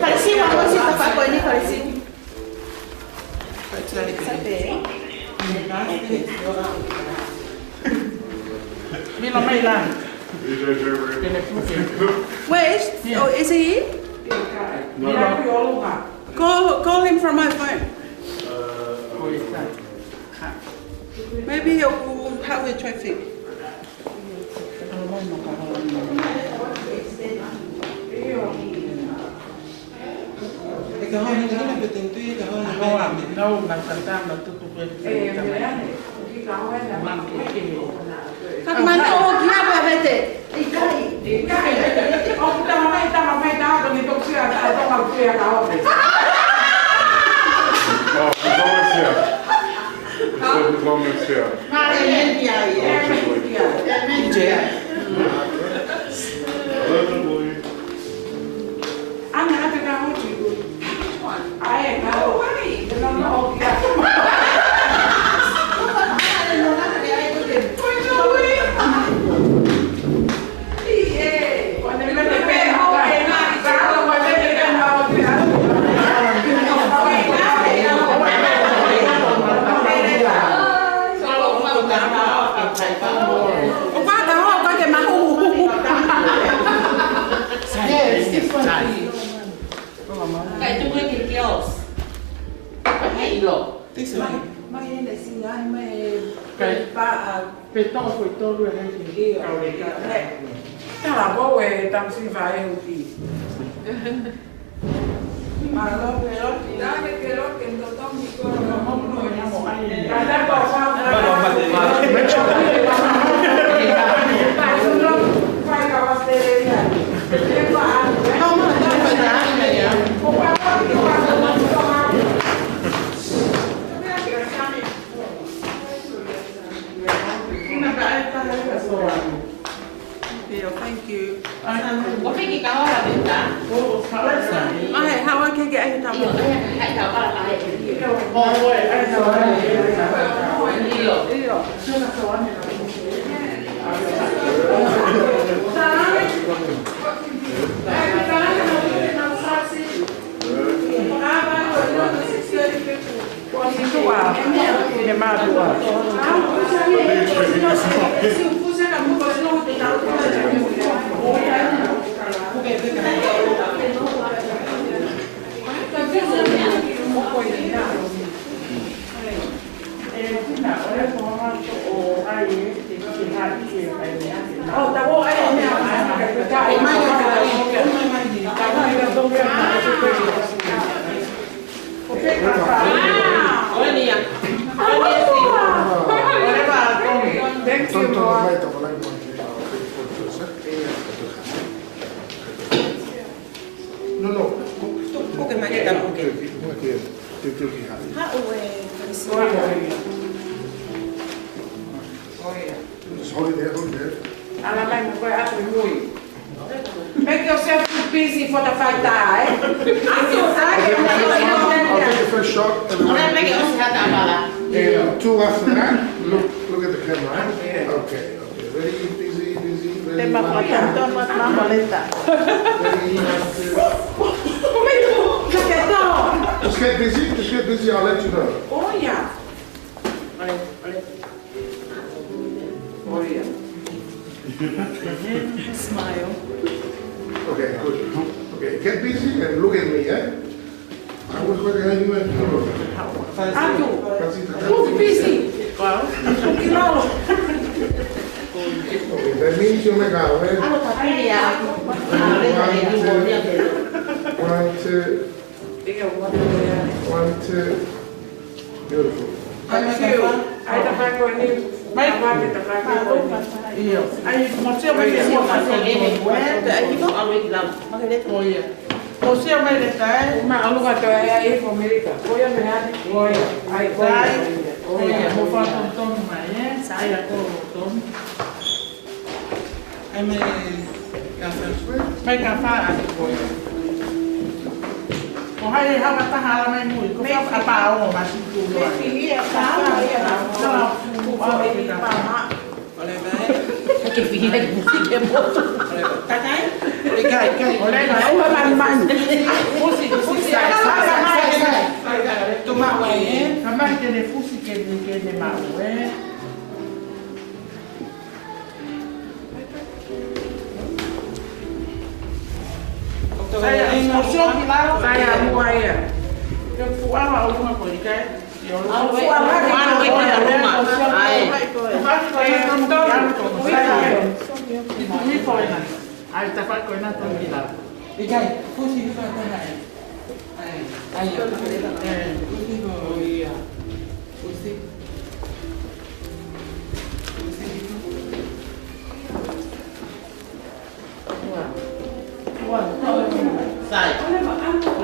Parecia uma coisa que estava ali, parecia. Where is he? No. Call him from my phone. Maybe he'll have the traffic. Các bạn ô kia về về thế. Ông ta mà phải đau thì tôi chưa tại tôi làm chuyện nào. Anh đã cho ra một chuyện. Ai đã đâu vậy? Nó nó kia. Mahe để xin anh Mahe ba phải to rồi hay gì ta là bố về tâm sinh phải không gì mà nó về nó chỉ đã cái đó kiếm được tâm thì con nó không nổi nhau một anh ta đã bỏ sao phải cả vấn đề này nhưng mà không phải giá này không phải thank you. Có cái gì cao là biết đã. Mahe, how I can get any time? Hãy thảo ba là hệ. Make yourself too busy for the fight die. I'll take the first shot. And two after that. Look at the camera. Okay. Very busy. Very Just get busy. I'll let you know. Oh yeah. Oh yeah. Smile. Okay, good. Okay, get busy and look at me, eh? I was going to have you and Look busy. Okay, that means you make out, eh? One, two. Beautiful. Thank you. I don't know when you. Mấy qua thì tập lại qua rồi. Nhiều. Anh một siêu mấy cái một phần gì mình quen để anh giúp ông đi làm. Mà cái đấy thôi. Một siêu mấy cái mà ông qua cho ai ở America. Ôi anh này. Ôi ai ôi. Ôi một phần tôm mà nhé. Sai là tôm. Anh mấy cà phê à? Có hay không ta hà là mấy mùi có phép cà pháo mà xin cù rồi. Mấy cái pháo rồi à? Nó phụ ở đây cà pháo. Cái phí này cũng xịt em một. Saya emotion bilang saya mulai ya. Yang puan mau cuma polikai.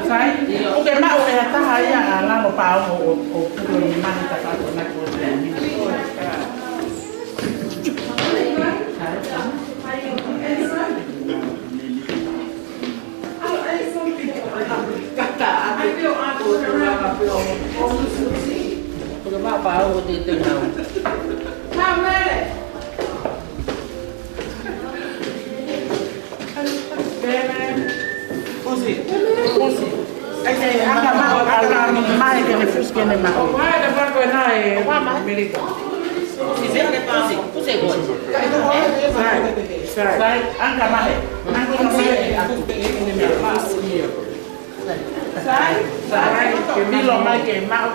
Sai, oke mau ya tahaya ala lo pau o kudo ni mani ta ka ko na ko ni. Kata aku aku Porque vai para o de não. Mamãe. Così. Anche Mahe che ne fusca ne Mahe. Mahe da fare con noi, America. Si sente così, tu sei buono. Sai, anche Mahe. Anche Mahe. Sai, che mi lo mai che mamma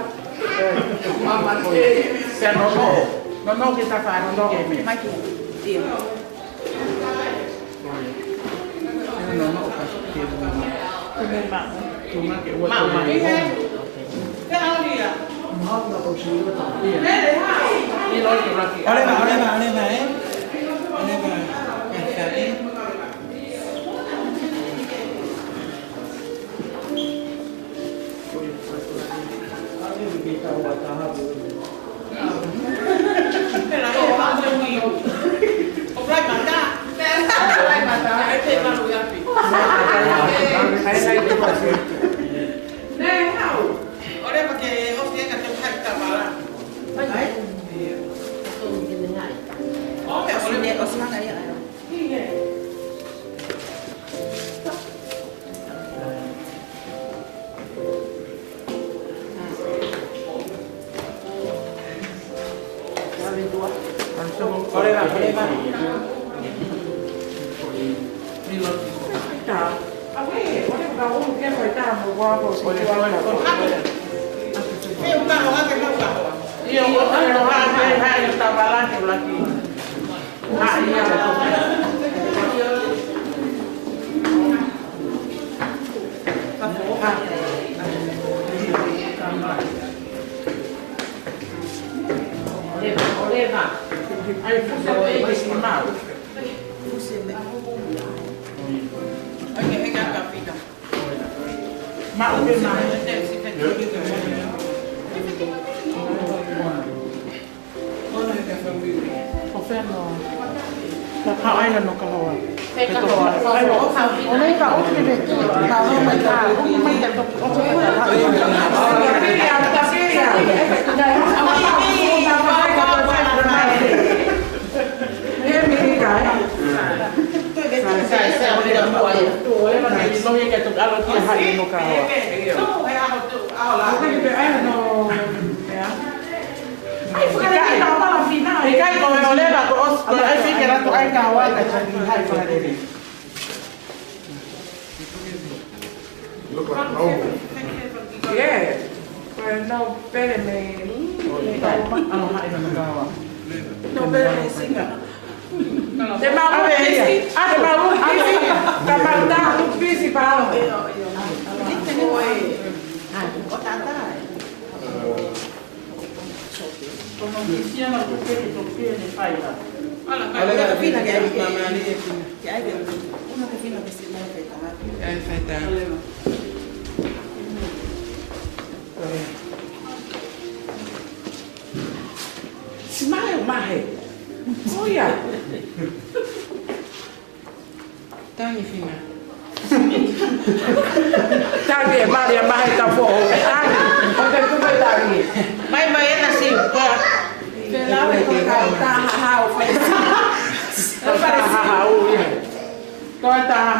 se non ho che sta fare, non ho che me. Ma che Dio. Non ho Mamma mia.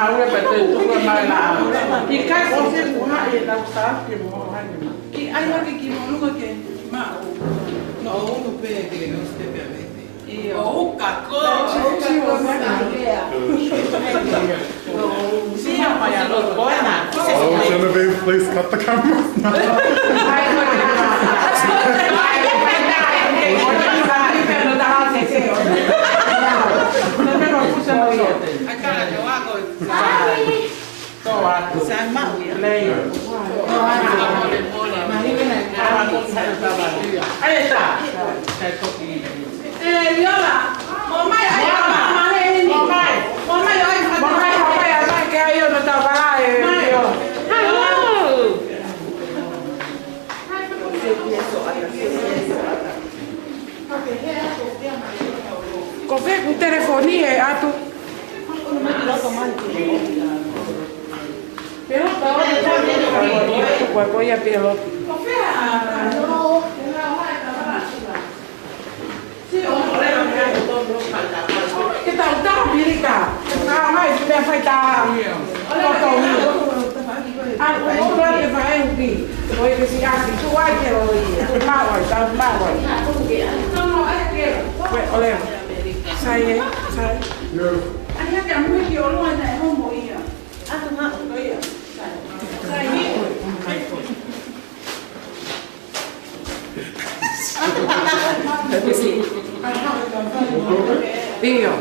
Mahe betul tu kan Mahe lah. Ikan kosong buah ini dah besar kemana ni? Ki ai wake ki mo luka ke ma o. No o no pe ke no ste pe ame. E o ka ko. Si o ma na ke. Si o ma ya no bona. Oh, Genevieve, please cut the camera. Kofi ku telefoni atu. Pelota voy a pelota. Cái tàu tao bị đi cả, tao hay bị bè phải ta, tao tàu đi, ăn uống ra thì phải ăn gì, rồi cái gì ăn thì chú ai kia rồi, ba rồi tao ba rồi, vậy ở đây, sai ấy, sai, anh nhắc em mới kiểu luôn này không mùi à, ăn không ăn không đấy à, sai đi. Io.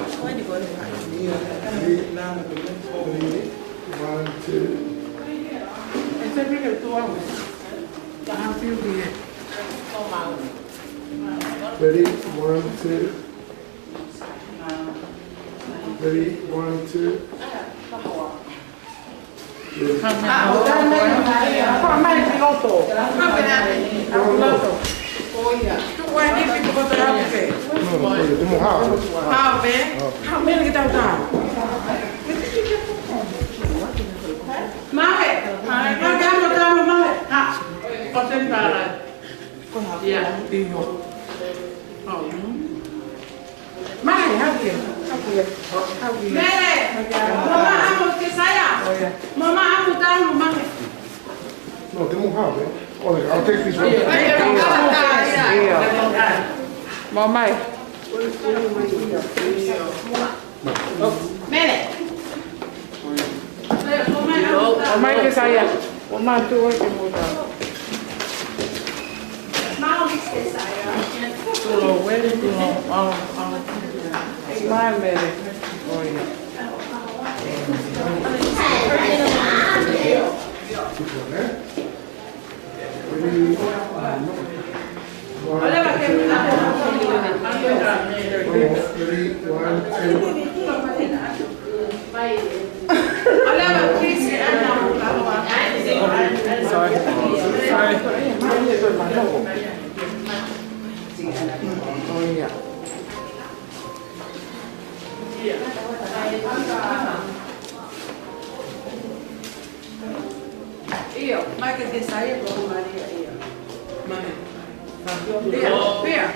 È sempre che il tuo uomo. Ah, più di Ready? 1, 2. Ready? 1, 2. Fammi il pilota. Al pilota. Tu vuoi dirmi come potrai fare? No, oye, tú mojado. Ah, beh? Ah, bene che t'ho dato. Mahe, guardiamo, Mahe. Ah, posso imparare. Via. Io. Mahe, anche. Bene. Mamma, amo che saya. Mamma, amo tanto, Mahe. No, estoy mojado, ¿eh? Oye, I'll take this one. Moimoi. Moimoi che sai? Moimoi tu vuoi che muta? Tu lo vuoi tu lo mai bene. Io, ma che sai con Maria io. Ma via.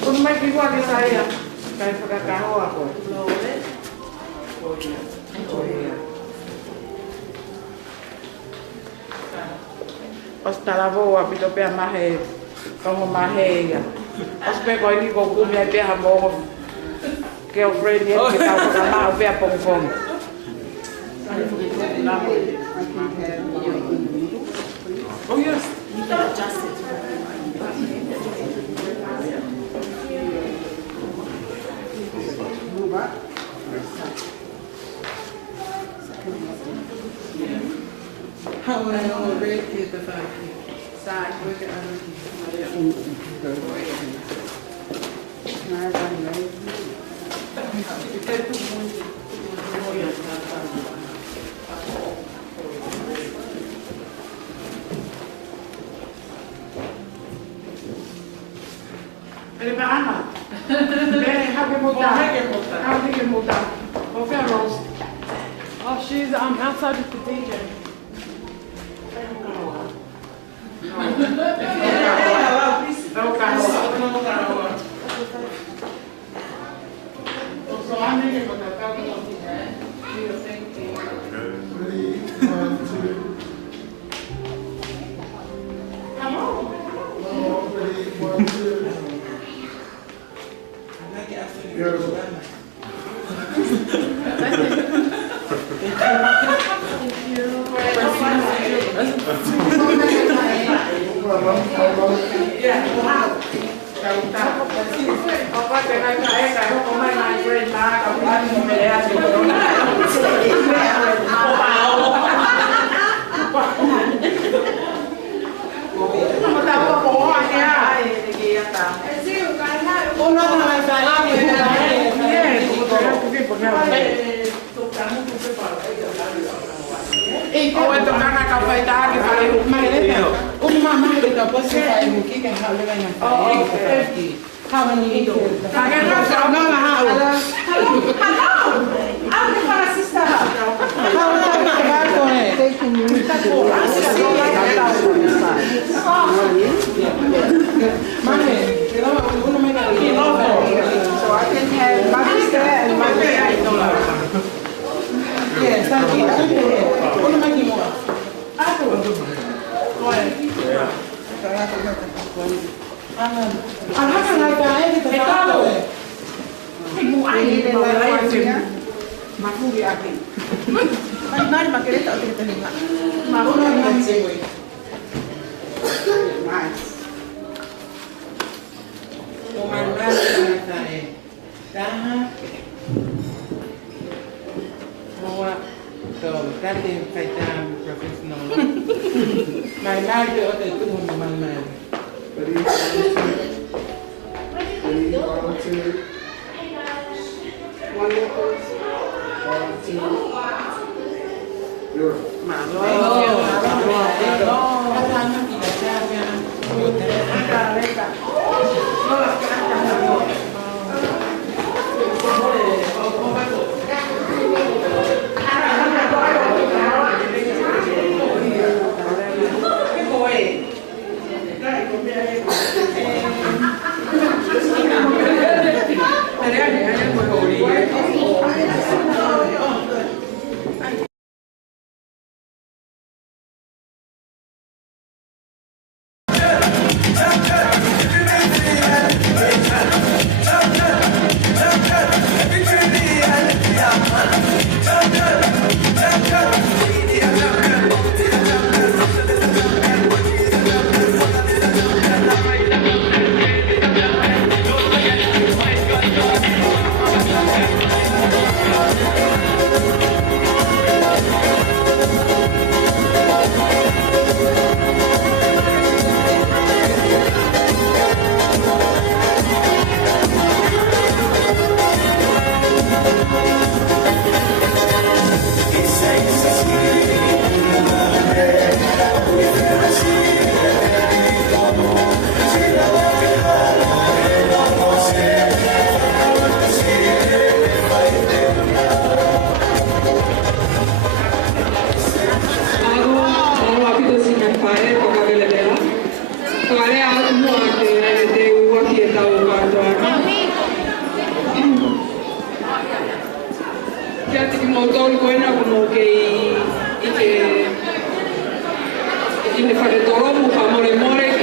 Con mai che guardi sai? Kai fa cacao a poi. Osta lavoa pito pe Mahe. Como Mahe ya. Os pe ko ni ko ku me pe ha mo. Que o friend ye que ta pa ma pe pom pom. Oh yes. You can adjust it. How I know red kid the five side look at Ele vai amar. Bem, how can mudar? How can you mudar? Qual é a Rose? Oh, she's outside with the DJ. No carro. Só a minha que eu tô Beautiful.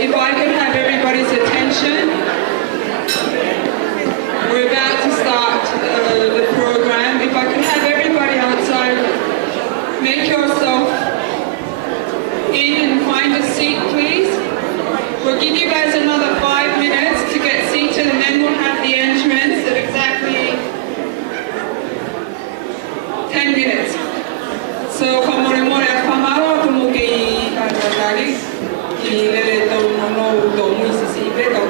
If I could have everybody's attention, we're about to start the program. If I could have everybody outside, make yourself in and find a seat, please. We'll give you guys another 5 minutes to get seated, and then we'll have the entrance at exactly 10 minutes. So, como Moimoi afamaro, como que I lele tau no no do muisisi pe tau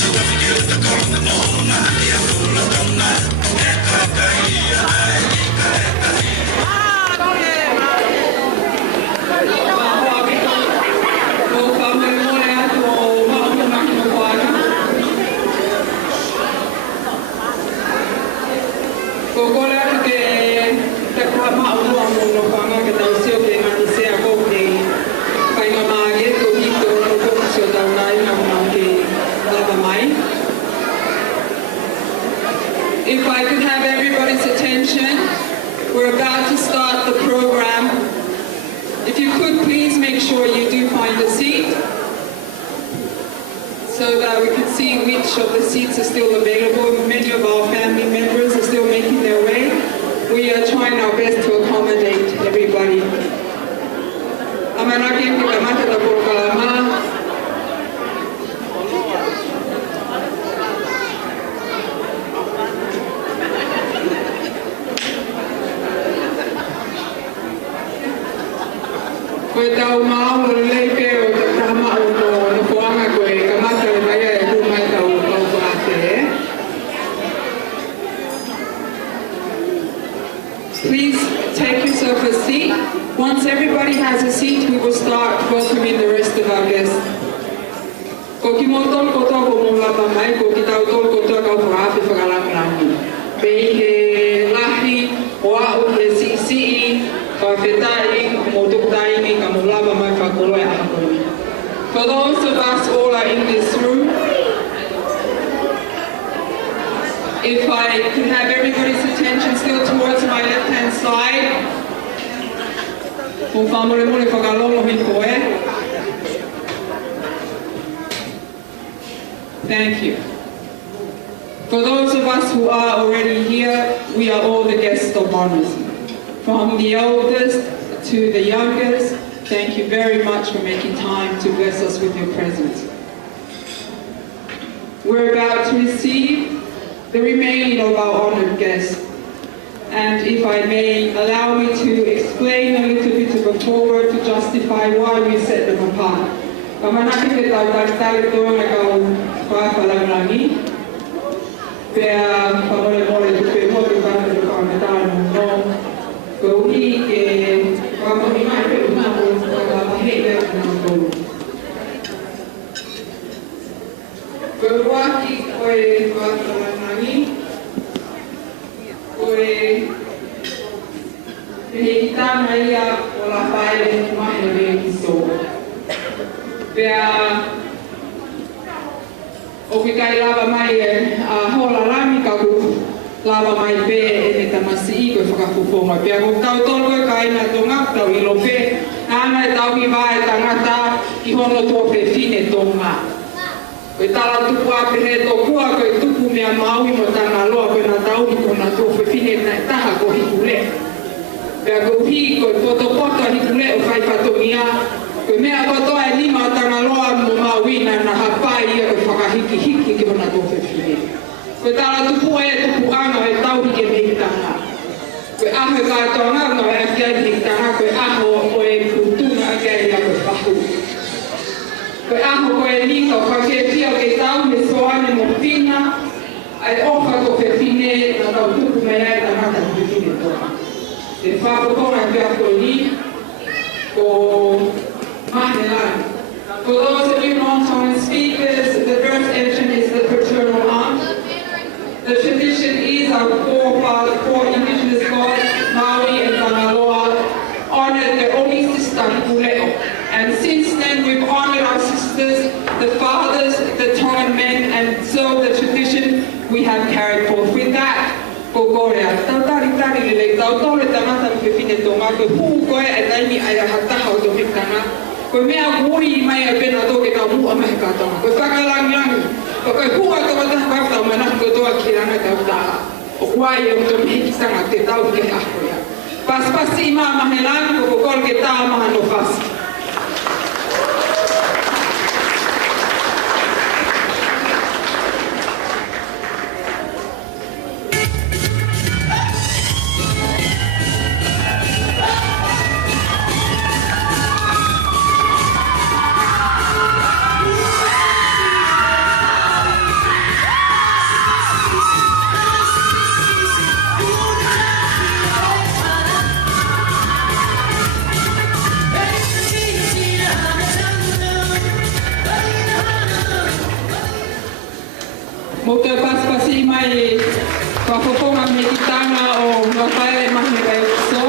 Kamu Kokola ke takwa mauno no panga ke tausio ke manisea ko ke kai mama ye to hito no ko da nai na ke lava mai. If I could have everybody's attention, we're about to start the program. If you could please make sure you do find a seat so that we can see which of the seats are still available. Many of our family members are still making their way. We are trying our best to accommodate everybody. Please take yourself a seat. Once everybody has a seat, we will start welcoming the rest of our guests. Ko ki mo tol ko to ko mo lapa mai ko ki tau tol ko to ka whaafi whakalangi. Pei he lahi, hoa o he si ka whetai, mo tukutai ni ka mo lapa mai whakolo e ahakoi. For those of us all are in this room, if I could have everybody's attention still towards my left-hand side. Thank you. For those of us who are already here, we are all the guests of honors. From the eldest to the youngest, thank you very much for making time to bless us with your presence. We're about to receive the remaining of our honored guests. And if I may, allow me to explain a little bit of a forward to justify why we set them apart. Kamanaki te tau taritari toa kau whaafalangangi. Pea whamore more tupe motu kata te whametano no. Ko hi ke whamori mai pe umapo Mahe na tolu. Ko waki koe whaafalangangi. Koe he kitana ia o Lafaele Mahe Veukiso. Pea o ki kai lava mai a hola rami ka ku lava mai pe e me tamasi I koe whakafufonga. Pea ko tau tolu e ka ina tō ngātau I lo pe ana e tau ki wae tangata I hono tō pe fine tō ngā. Koe tala tupu a pe he tō kua koe tupu mea maui mo tanga loa koe na tau ki kona tō pe fine na taha ko hikule. Pea ko hi koe poto hikule o kai patongia. Koe mea kotoa e lima tanga loa mo mauina na hapai ia koe whakahiki ki hona tō whiwhine. Koe tala tupu e tupu anga e tau hike mehitanga. Koe aho kātoa nganga e akia mehitanga, koe aho o e putuna akia ia koe whahu. Koe aho koe nika o whakepia o ke tau me soane mo pina, ai ofa ko whiwhine na tau tupu mea e tangata whiwhine toa. Te whakopona e pia koe ni, ko Mahe. For those of you non-Tongan speakers, the first entrant is the paternal aunt. The tradition is our four indigenous gods, Maui and Tangaloa, honored their only sister, Hipuleo. And since then, we've honored our sisters, the fathers, the Tongan men, and so the tradition we have carried forth. With that, Kokorea, tautari lele, tautore tangata whiwhine tonga, koe pū koe e taimi ai a hataha o tō hikanga. Koe mea kuri mai a pena tō ke tau mua mahi kātonga. Koe whakalangiangi. Koe pūa tō wataha kāptau manaki koe tōa ki ranga tau taha. O kuai e mto mihikisanga te tau ke hakoia. Paspasi I maa mahelani ko kokol ke tā maha no pasi. Mo te paspasi mai Papoponga Meditanga o Lafaele Mahe Veukiso.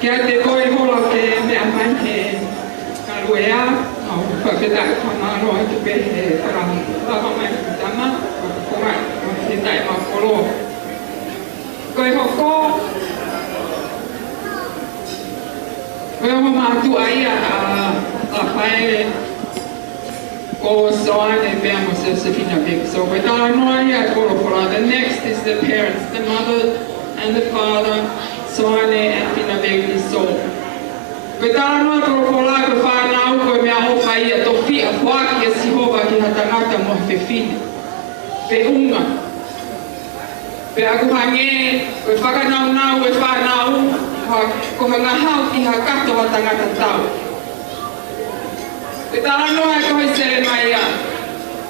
Kia te koe hola ke mea mai he karuea, au whaketau whanaro a te pehe whakamu lava mai kutama, papoponga o te tai maporo. Koe hoko, koe ho mātu aia a Lafaele o Soane Bea mo Josephina Veukiso. Koe tāra noa ia koropora. The next is the parents, the mother and the father, Soane and Fina Veukiso. Koe tāra noa koropora koe whanau koe mea hopa ia tō whia whaki e sihova ki ha tangata mo he whine. Pe unga. Pe aku hange, koe whakanau koe whanau, ko hanga hau ki ha katoa tangata tau. Koe tāra noa e koe sere mai ia.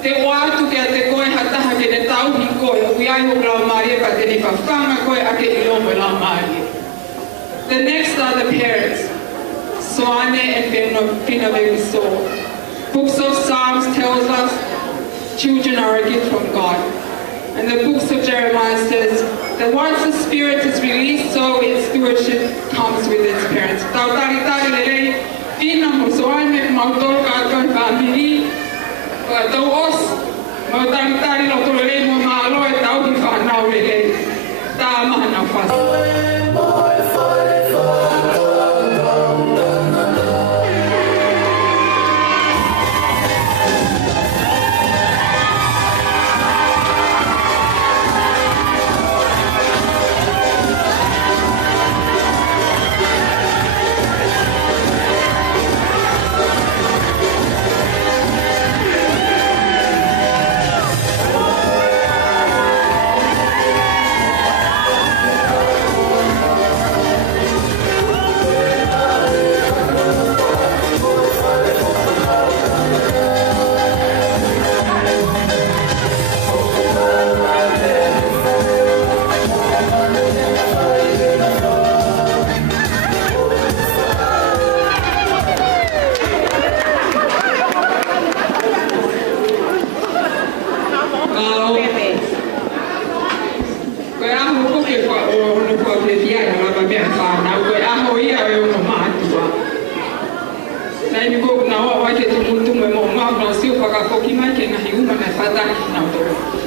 Te o atu kia te koe hataha ke ne tauhi koe, ui ai ho lau maari e pa te ne whawhanga koe ake I omo lau maari. The next are the parents, Soane and Fina Veukiso. Books of Psalms tells us children are a gift from God. And the books of Jeremiah says that once the spirit is released, so its stewardship comes with its parents. Tau tari tari lelei, Fina mo Soane mautoro ka atoi whamiri, tau os, mau tari tari lo tolo lei mo maalo e tau hi whanau lelei. Tā mahana whasa.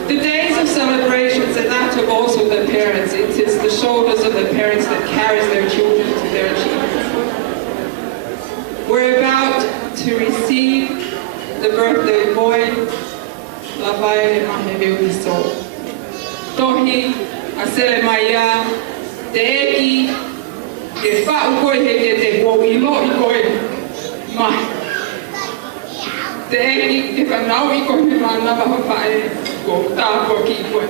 The days of celebrations are that of also the parents. It is the shoulders of the parents that carries their children to their achievements. We're about to receive the birthday boy, Lafaele Mahe Veukiso. Tohi, asele maya, te eki, te whau koe he te wau ilo I koe mahi. Te eki, te whanau I koe me mana whawhae, ko tāpua ki koe.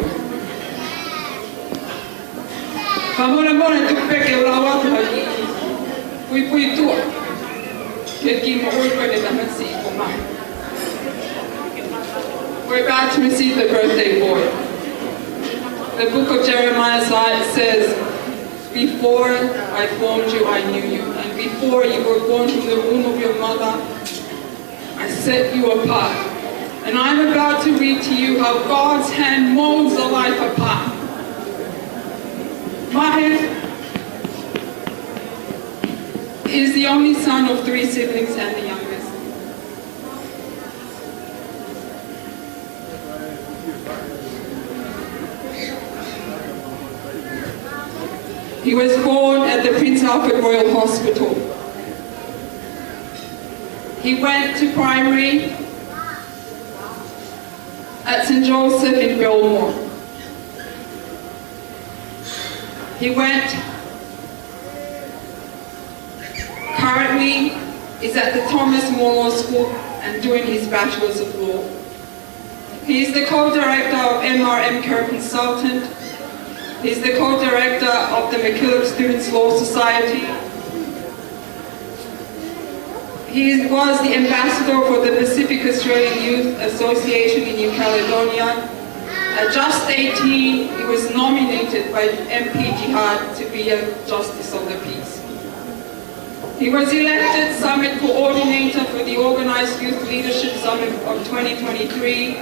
Whamona mone tuku peke o lau atu haki, pui pui tua, ke ki mo oi koe ne tamasi I ko mahi. We're about to receive the birthday boy. The book of Jeremiah says, before I formed you, I knew you. And before you were born from the womb of your mother, I set you apart. And I'm about to read to you how God's hand molds a life apart. Mahe is the only son of 3 siblings and the youngest. He was born at the Prince Alfred Royal Hospital. He went to primary at St. Joseph in Belmore. He currently is at the Thomas More Law School and doing his Bachelor's of Law. He is the co-director of MRM Care Consultant. He's the co-director of the MacKillop Students' Law Society. He was the ambassador for the Pacific Australian Youth Association in New Caledonia. At just 18, he was nominated by MP Jihad to be a Justice of the Peace. He was elected Summit Coordinator for the Organised Youth Leadership summer of 2023.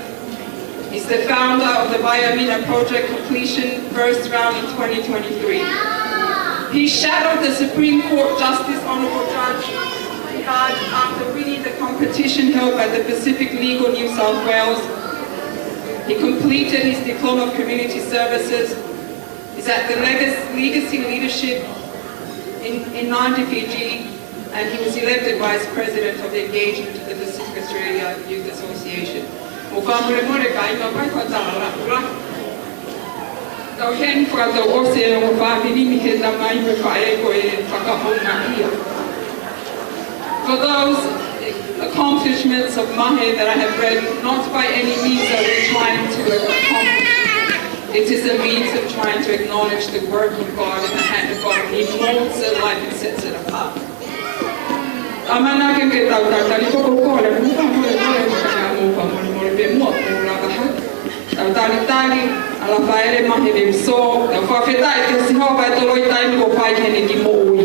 He's the founder of the Biomina project completion first round in 2023. He shadowed the Supreme Court Justice Honorable Judge after winning the competition held by the Pacific Legal New South Wales. He completed his Diploma of Community Services. He's at the Legacy Leadership in Nandi, Fiji, and he was elected Vice President of the Engagement to the Pacific Australia Youth Association. For those accomplishments of Mahe that I have read, not by any means are we trying to accomplish. It is a means of trying to acknowledge the work of God and the hand of God. He molds their life and sets it apart. Lafaele Mahe Veukiso, Lafaele te siho vai toloi taimi ko pai kene ki mo ui.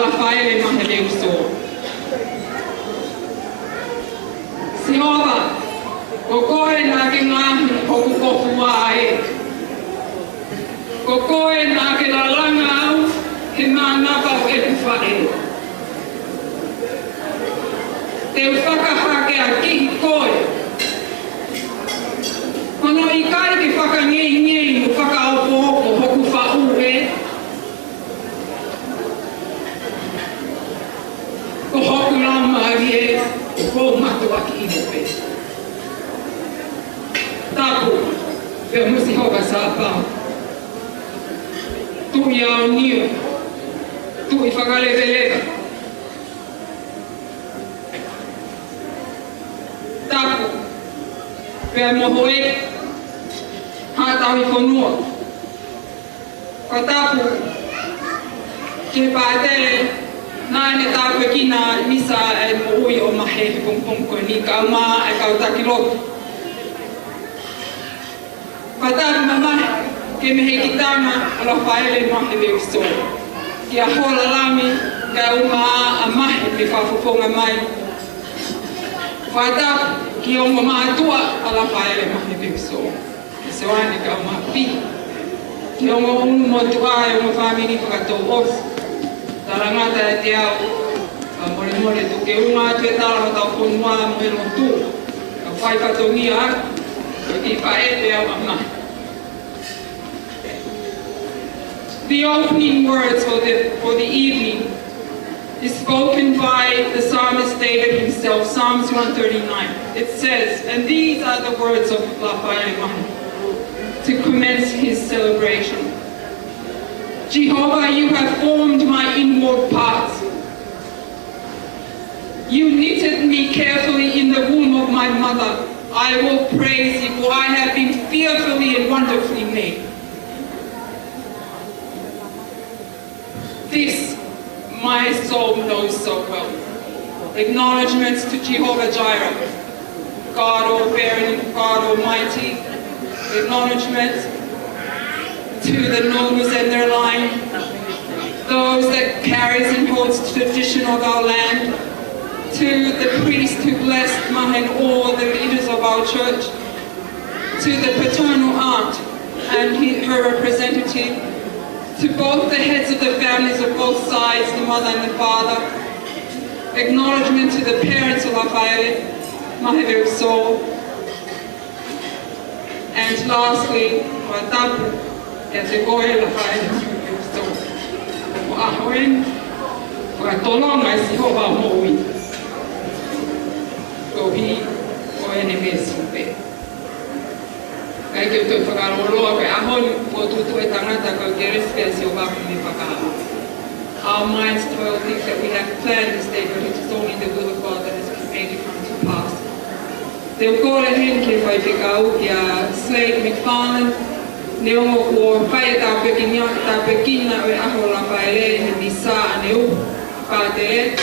Lafaele Mahe Veukiso. Sihoba, kokoe na ke ngahi hoku kofu wae. Kokoe na ke lalanga au, he ngā napa o eku whae. Te whakahake a kihi koe. Hono I kai ki whakangei mo whakaopo o hoku whau e. Ko hoku lama ari e, ko matua ki ino pe. Tapu, pia musi hoka sa pao. Tui ao nio, tui whakalewelera. Tapu, pia moho e, hātahi whanua. Ko tapu, ke pātele, nāne tāpu e kina misa e mo ui o Mahe he kongkongko ni ka mā e kau taki lotu. Ko tapu mamahe, ke mehe ki tāma a Lafaele Mahe Veukiso. Ki a hola lami ka unga a Mahe me whawhawhonga mai. Whātapu ki o ngā mātua a Lafaele Mahe Veukiso. Ki se wane ka o mā pi. Ki o ngā unu motua e o ngā whamini whakatou osu. Tarangata e te au. Ka more tuke unga atu e tala o tau whonua mo e no tū. Ka whai patongia aku. The opening words for the evening is spoken by the psalmist David himself, Psalms 139. It says, and these are the words of Lafaele Mahe to commence his celebration. Jehovah, you have formed my inward parts. You knitted me carefully in the womb of my mother. I will praise you, for I have been fearfully and wonderfully made. This my soul knows so well. Acknowledgments to Jehovah Jireh, God all-bearing, God almighty. Acknowledgments to the nobles and their line, those that carries and holds tradition of our land, to the priest who blessed Mahe and all the leaders of our church, to the paternal aunt and her representative, to both the heads of the families of both sides, the mother and the father. Acknowledgement to the parents of Lafaele, Mahe Veukiso. And lastly, Latu, and the boy Lafaele Veukiso. Ahoen, Tolong I see about Moimoi. Go he, or any message. I give to Pagalo, I hold for to a Tanata, our minds dwell things that we have planned this day, but it is only the will of God that has made it come to pass. They'll call a henke by Pekau, Slade McFarland, Neomo for Fire Tapekina, Aho Lafaele, and Nisa and Neu, Pate.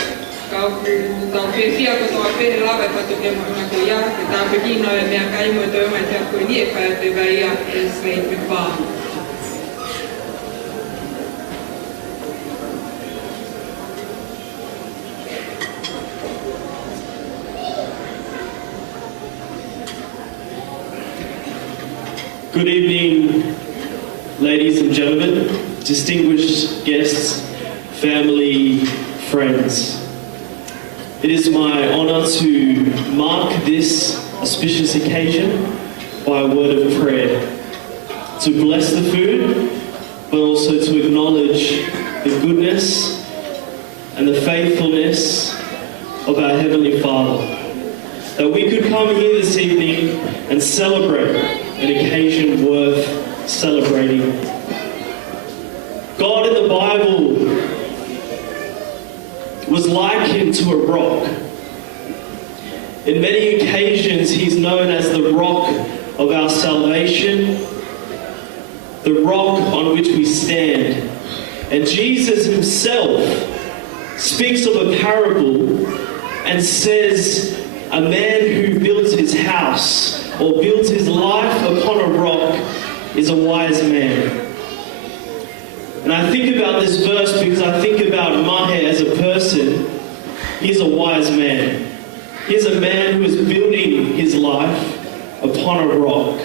Kau fia ko toa pere lava pa toke mo na ko ya ke ta pekino e mea kai mo to ma te ko ni e pa te vai ya e sei pe pa. Good evening, ladies and gentlemen, distinguished guests, family, friends. It is my honour to mark this auspicious occasion by a word of prayer, to bless the food, but also to acknowledge the goodness and the faithfulness of our Heavenly Father, that we could come here this evening and celebrate an occasion worth celebrating. God in the Bible was likened to a rock. In many occasions, he's known as the rock of our salvation, the rock on which we stand. And Jesus himself speaks of a parable and says, a man who built his house or built his life upon a rock is a wise man. And I think about this verse because I think about Mahe as a person. He's a wise man. He's a man who is building his life upon a rock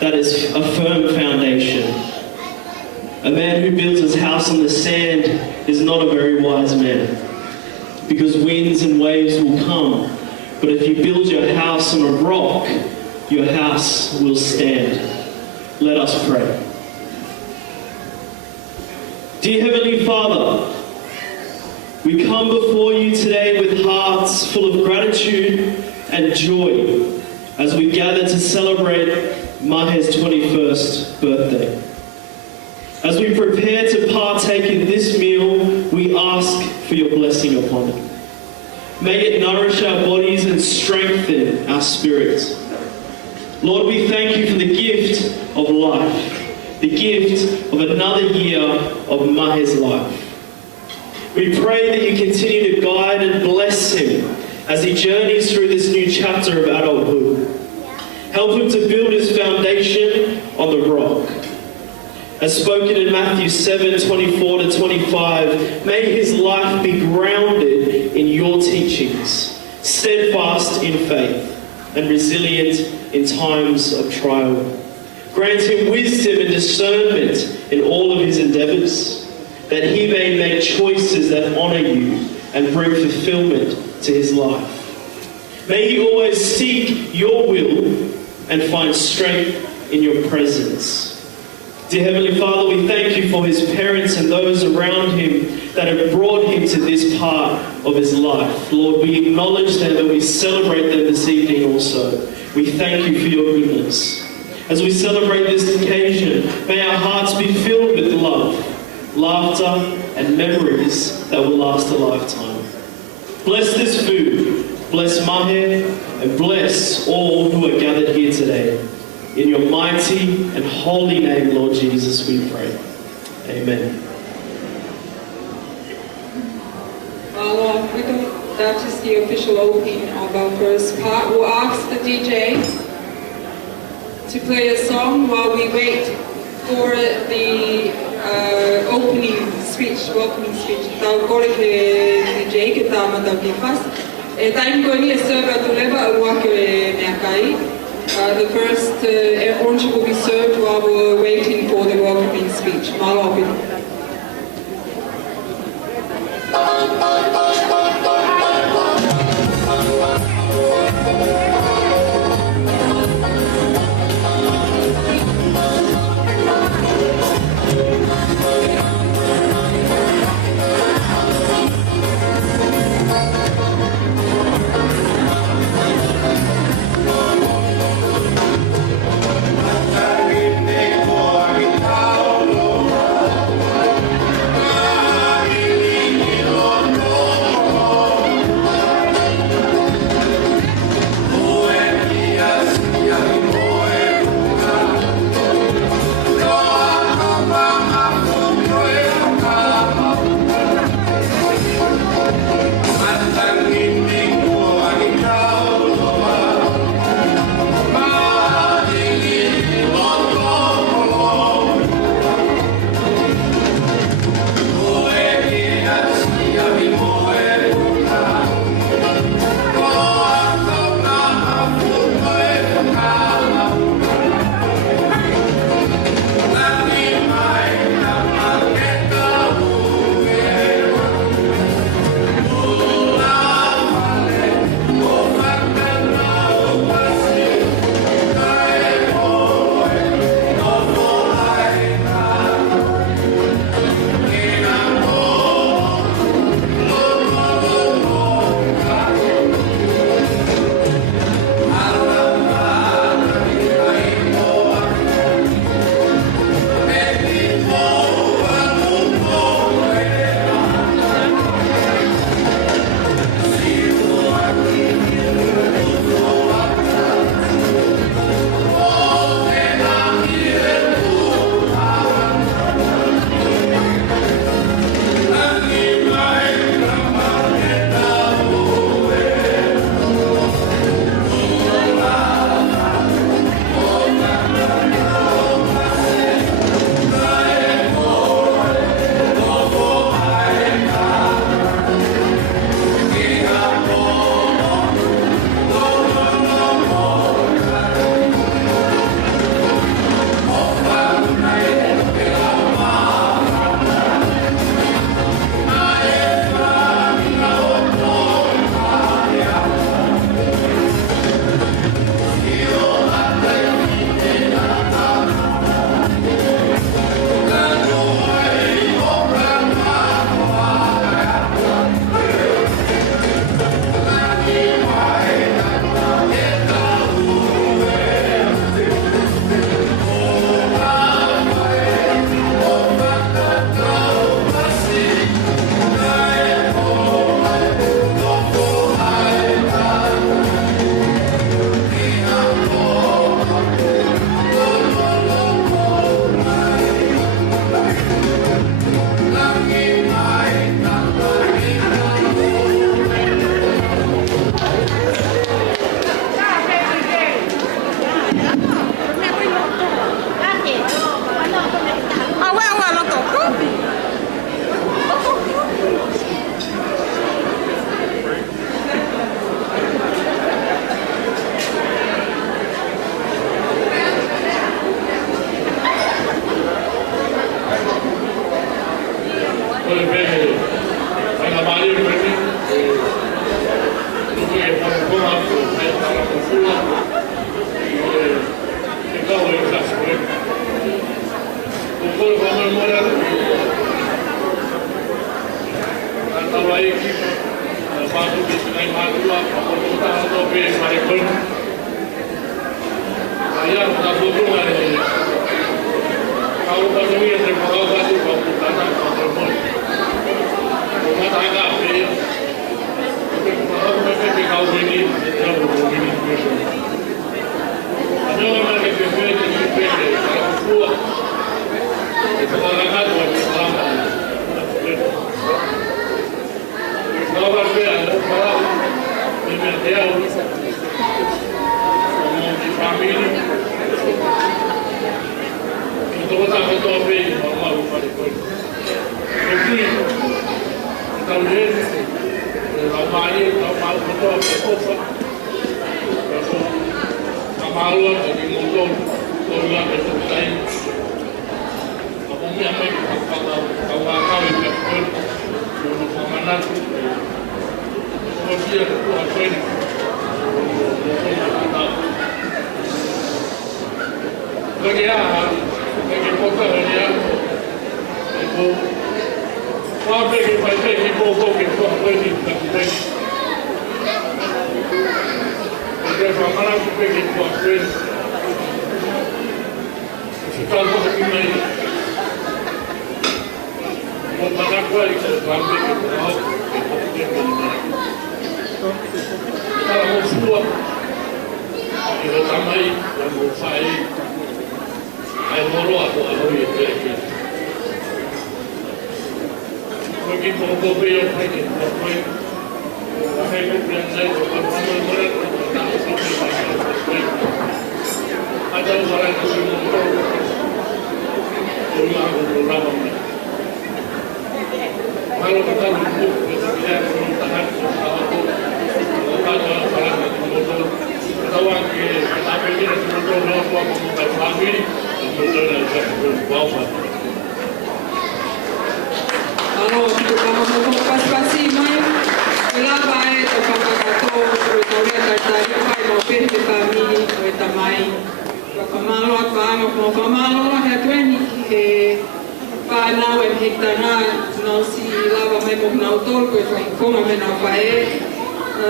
that is a firm foundation. A man who builds his house on the sand is not a very wise man, because winds and waves will come. But if you build your house on a rock, your house will stand. Let us pray. Dear Heavenly Father, we come before you today with hearts full of gratitude and joy as we gather to celebrate Mahe's 21st birthday. As we prepare to partake in this meal, we ask for your blessing upon it. May it nourish our bodies and strengthen our spirits. Lord, we thank you for the gift of life, the gift of another year of Mahe's life. We pray that you continue to guide and bless him as he journeys through this new chapter of adulthood. Help him to build his foundation on the rock. As spoken in Matthew 7:24-25, may his life be grounded in your teachings, steadfast in faith, and resilient in times of trial. Grant him wisdom and discernment in all of his endeavours, that he may make choices that honour you and bring fulfilment to his life. May he always seek your will and find strength in your presence. Dear Heavenly Father, we thank you for his parents and those around him that have brought him to this part of his life. Lord, we acknowledge them and we celebrate them this evening also. We thank you for your goodness. As we celebrate this occasion, may our hearts be filled with love, laughter, and memories that will last a lifetime. Bless this food, bless Mahe, and bless all who are gathered here today. In your mighty and holy name, Lord Jesus, we pray. Amen. Well, that is the official opening of our first part. We'll ask the DJ to play a song while we wait for the opening speech, welcoming speech. Tau kore ke DJ ke tā mata ki pas. E taim ko ni e serve atu leva a wake mea kai. The first orange will be served while we're waiting for the welcoming speech. Malo.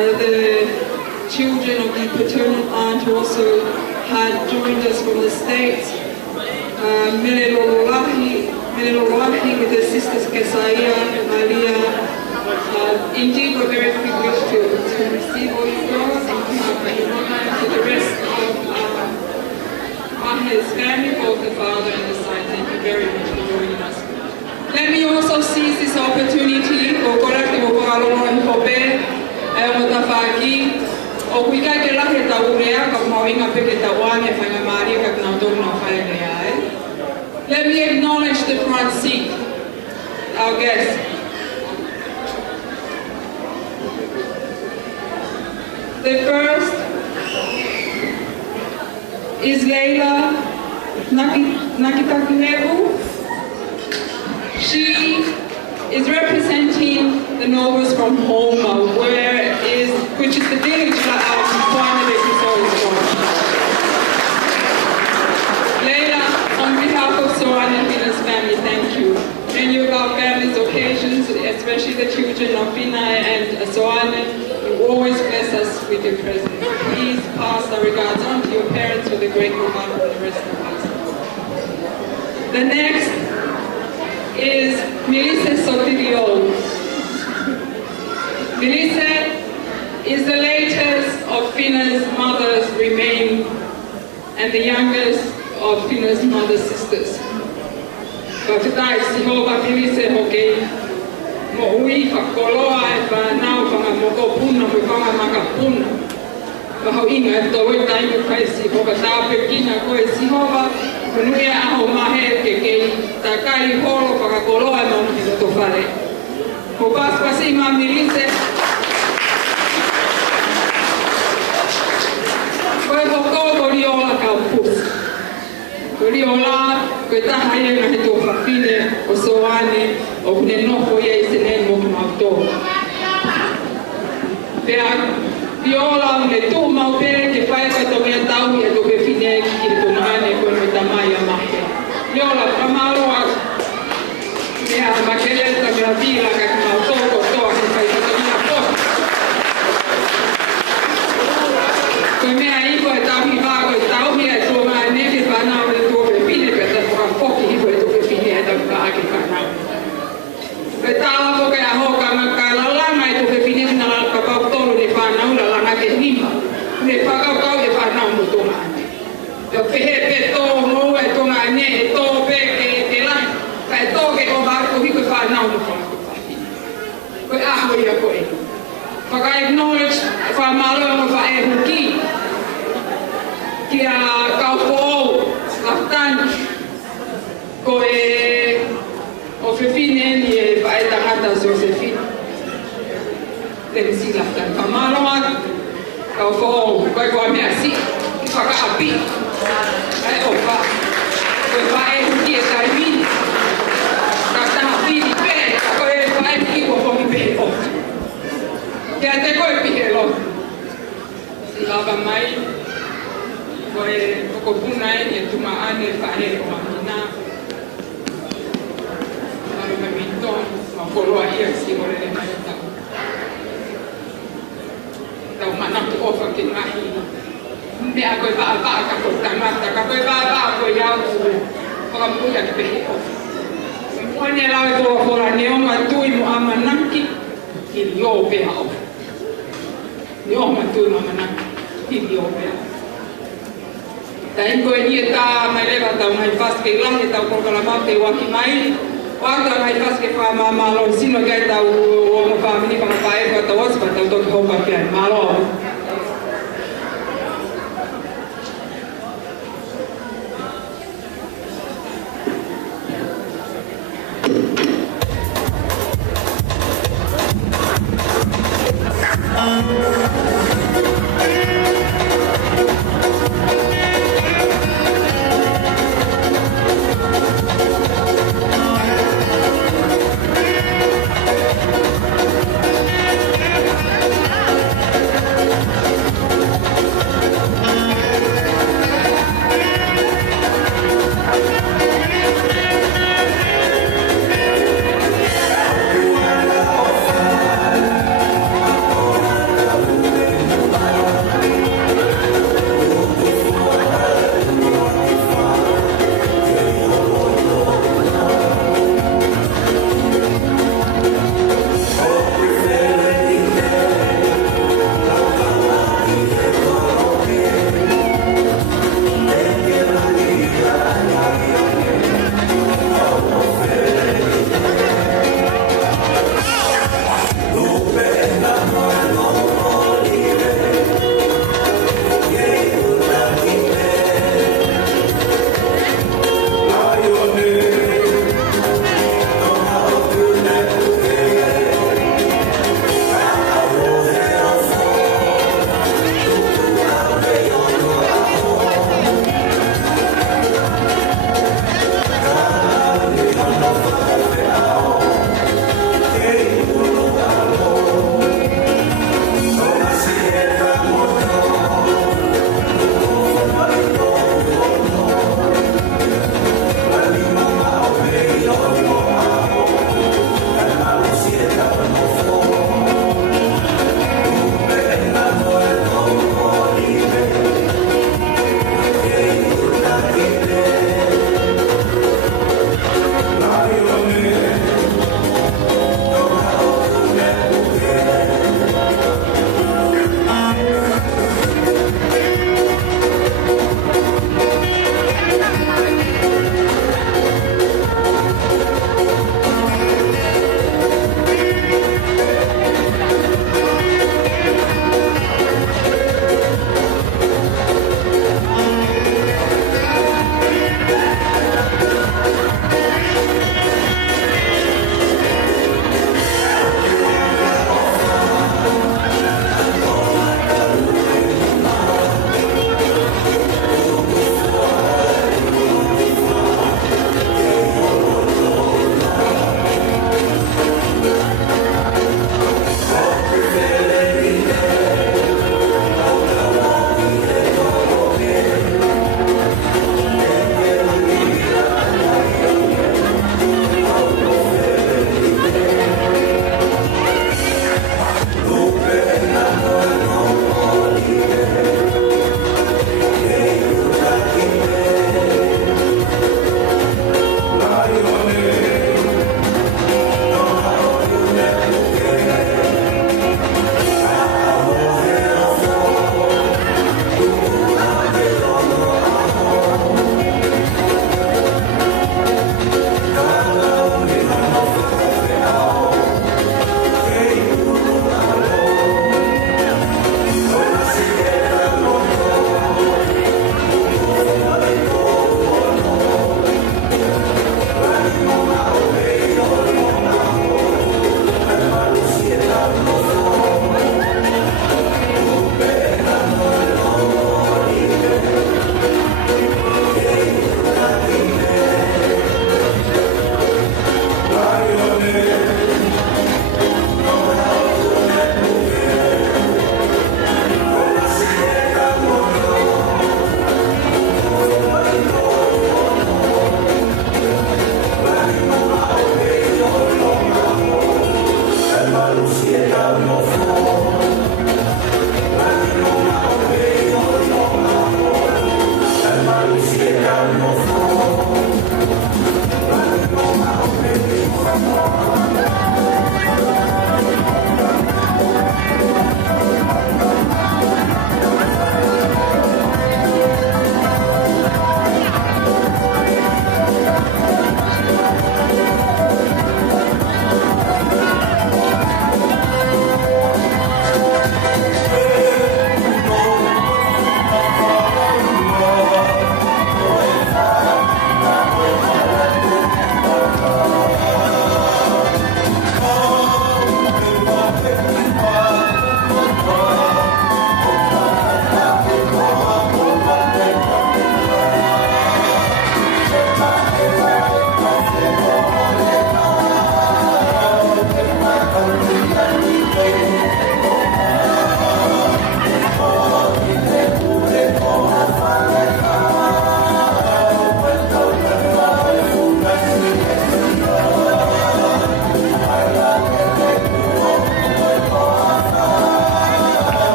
The children of the paternal aunt also had joined us from the States. Melelolahi with the sisters Kesaia and Malia. Indeed, we're very privileged to receive all you girls and to the rest of Mahe's family, both the father and the son. Thank you very much for joining us. Let me also seize this opportunity to correct the Let me acknowledge the front seat, our guests. The first is Leila Nakitakinebu. She is representing the nobles from Homa, which is the village that our Veukiso is from. Leila, on behalf of Soan and Fina's family, thank you. Many of our family's occasions, especially the children of Fina and Soan, you always bless us with your presence. Please pass our regards on to your parents with a grateful heart for the rest of us. The next is Melissa Sotilio. Melissa is the latest of Fina's mother's remain and the youngest of Fina's mother's sisters. But today, Sihoba Melissa Hoke, Moimoi Fakoloa, and now Moko Puna, Mukama Makapuna. Bahau ingat tahu time kai Sihoba tape kina koi Sihoba. Kunuia aho Mahe ke takai holo pakakoloa no hito tofale. Hopas pasi Melissa. Koi hoko koriola kampus. Koriola koi tahaya na hito fafine o soane o kune noho ya isenen mo kumauto. Pea viola le tu mau pere ke pai ka tomia tau ya to be fine ki to nane ko no tamaya Mahe. Viola pamaloa. Pea makele ta gravila ka kumauto ko to ke pai ka tomia po. Yo pehe to mo e to nga ne to pe ke la kai to ke o ba ko hi ko fa na no fa ko a ho ya ko e fa ka acknowledge fa malo no fa e huki ki a ka ko laftan ko e o fe fine ni e fa e tangata Josephine te si laftan fa malo ma ka ko ko me asi fa ka api ai opa ko vai ki e kai min ka ta api di pe ko e vai ki ko ko mi pe o ya te ko e pi lo si lava mai ko e ko puna e tu ma ane fa e o na ai me minto ma ko lo ai si mo le mai ta tau mana tu ofa ki mai me a koe paa ka ko tangata, ka koe paa ko iau ka muia ki pehe o. Moine lau e toa kora ne o matui mo amanaki ki li o pea o. Ne o matui mo amanaki ki li o pea o. Ta inko e nie ta mai lewa tau mai paske lahe tau kokala mau te waki mai. Waka mai paske wha malo sino kai tau o mo whamini pa pae pa tau ospa tau toki hopa pia malo o.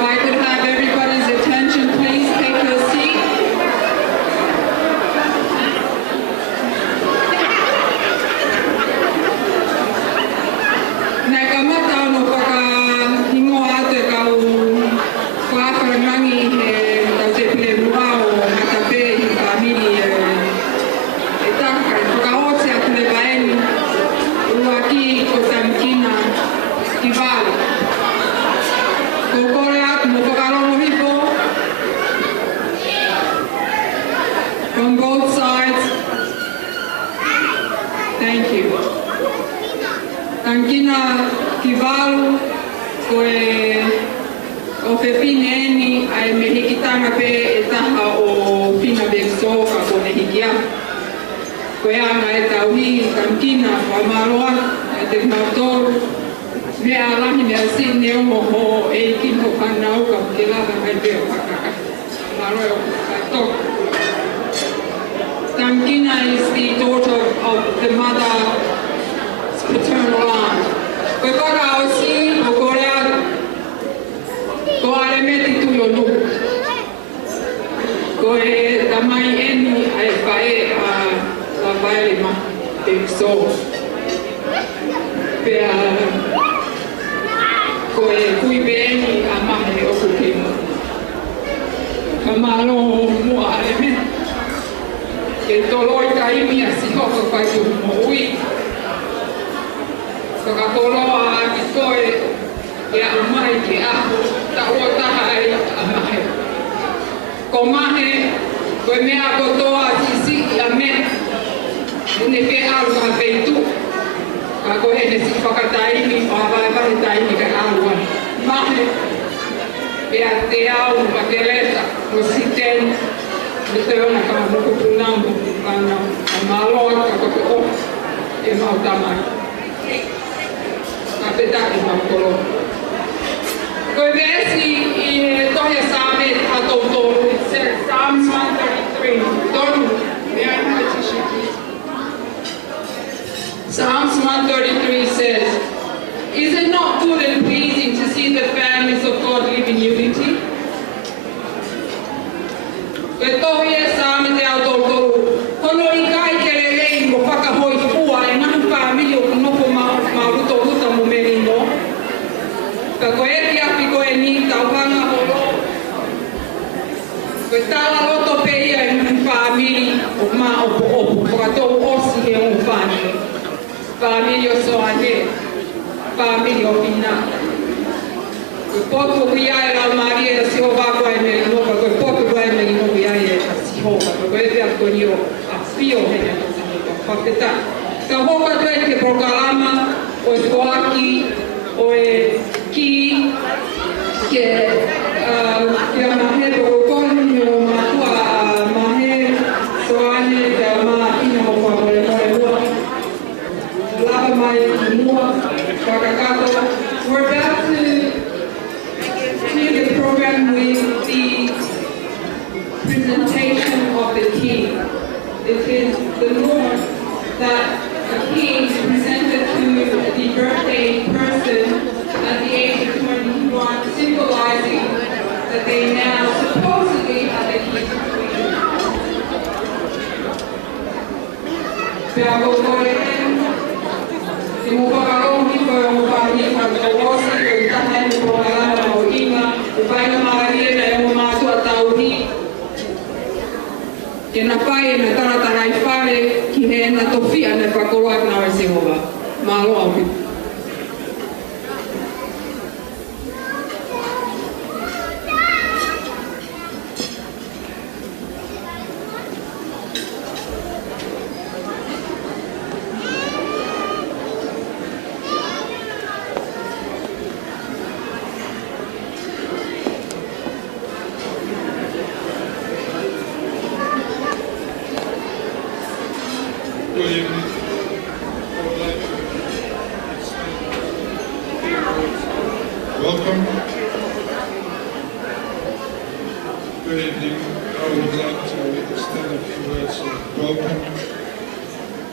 If I could have everybody's attention, please take your seat. From both sides. Thank you. Tankina kivalu koe o whewhineni ai me hikitanga pe e taha o whina Veukiso ka kone hikia. Koe anga e tauhi tankina wa maroa e te mautoru. Me alahi me asi ne o ho e kino whanau ka ke lava mai peo pakaka. Maroa o katoku. Tankina is the daughter of the mother's paternal aunt. Koe waka o si o korea ko are meti tu yo nu. Koe tamai eni ai whae a Lafaele ma Veukiso. Pea koe kui beeni a Mahe o kukimo. Ka malo mua are meti. Ke toloi ka imi a si hoko kai tu Moimoi. Ka koloa ki koe e a mai ki aho ta ua taha ai a Mahe. Ko Mahe, koe mea kotoa si a me, une ke alu a peitu. Ka koe ne si whakataimi o a vai taimi ka alua. Mahe, e a te au ma ke leta no si tenu. Me te ona ka moko punambu kana a maloa ka kote o e mau tamai. Ka petaki mau kolo. Koe vesi I tohia sāme a tōtoro. It says Psalms 133. Tonu, may I have a tissue please? Psalms 133 says, is it not good and pleasing to see the families of God live in unity? Koe tohia sāme te au tōtoro. Kono I kai kere rei mo whakahoi fua e nahu whāmili o kunoko mauruto huta mo meri no. Ka koe eti api koe ni tauhanga holo. Koe tala roto pe ia I nahu whāmili o mā opo opo. Whakatou osi he o whāmili. Whāmili o soane. Whāmili o whina. Koe potu hui ai rau maria e siho wākua e meri noka. Koe potu hui ai meri noka ai e siho wākua. Koe eti api koe ni o a pio hene toki noka. Whaketa. Ka hoka tue ke prokalama o e whoaki o e ki ke a Mahe o koni o matua a Mahe soane ke a ina o whakore more mua. Lava mai I mua, whakakato. We're about to the program with the presentation of the king. It is the norm that a king is presented to the birthday person at the age of 21, symbolizing that they now supposedly have a king queen. Pea kokorehen, I mo whakarongi koe o mo whahipa o osi o I taha I mo whakarama o inga, o whainga maharia na e mo mātua tauhi. Ke na whae na taratarai whare ki he na tofia na whakoroa na o Sehova. Māloa o pipu. Good evening. Welcome. Good evening. I would like to extend a few words of welcome.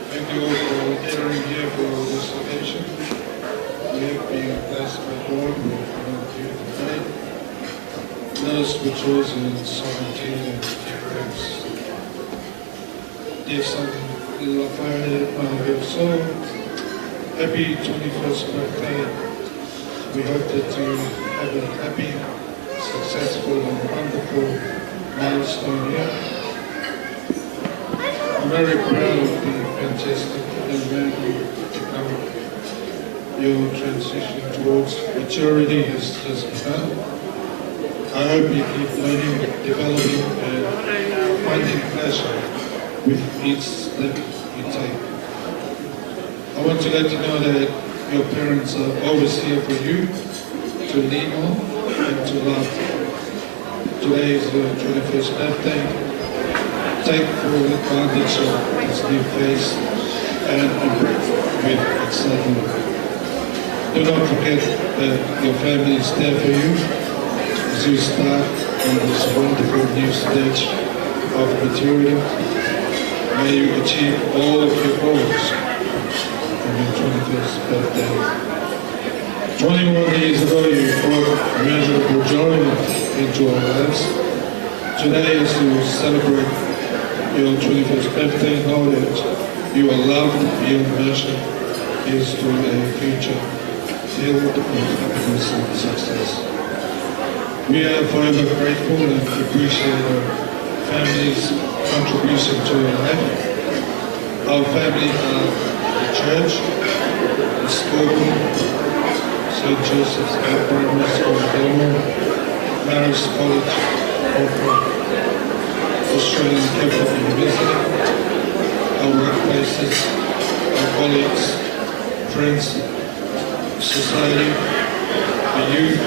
Thank you all for gathering here for this occasion. We have been blessed by God with here today. let us rejoice in sovereignty and grace. Dear son, Lafaele, Veukiso, happy 21st birthday. We hope that you have a happy, successful and wonderful milestone here. I'm very proud of the fantastic young man you've become. Your transition towards maturity has just begun. I hope you keep learning, developing and finding pleasure with each step you take. I want to let you know that your parents are always here for you to lean on and to love. Today is your 21st birthday. Take full advantage of this new phase and embrace with excitement. Do not forget that your family is there for you as you start on this wonderful new stage of maturity. May you achieve all of your goals on your 21st birthday. 21 years ago, you brought immeasurable joy into our lives. Today, as you celebrate your 21st birthday, know that you are loved beyond measure. Here's to a future filled with happiness and success. We are forever grateful and appreciate our family's contribution to your life. Our family are the church, the school, St. Joseph's Primary School, Marist College, Australian Catholic University, our workplaces, our colleagues, friends, society, the youth,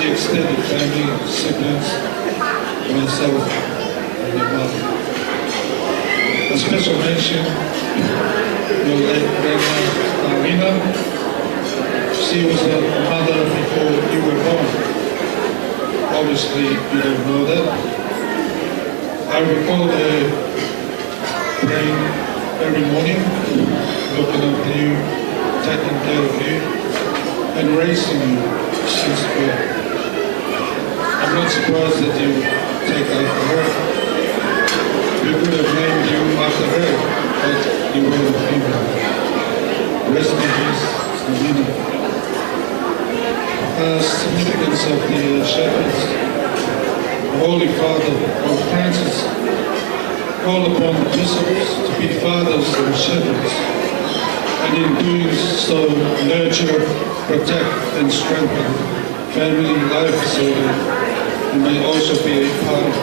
the extended family, siblings, myself, and your mother. A special mention, your late grandma, Paula. She was a mother before you were born. Obviously, you don't know that. I recall her praying every morning, looking after you, taking care of you, and raising you since birth. I'm not surprised that you take after her. We could have named you after her, but you were a female. Rest in peace, Sabina. Significance of the shepherds. Holy Father, Pope Francis, call upon the bishops to be fathers and shepherds, and in doing so nurture, protect and strengthen family life so that you may also be a part of the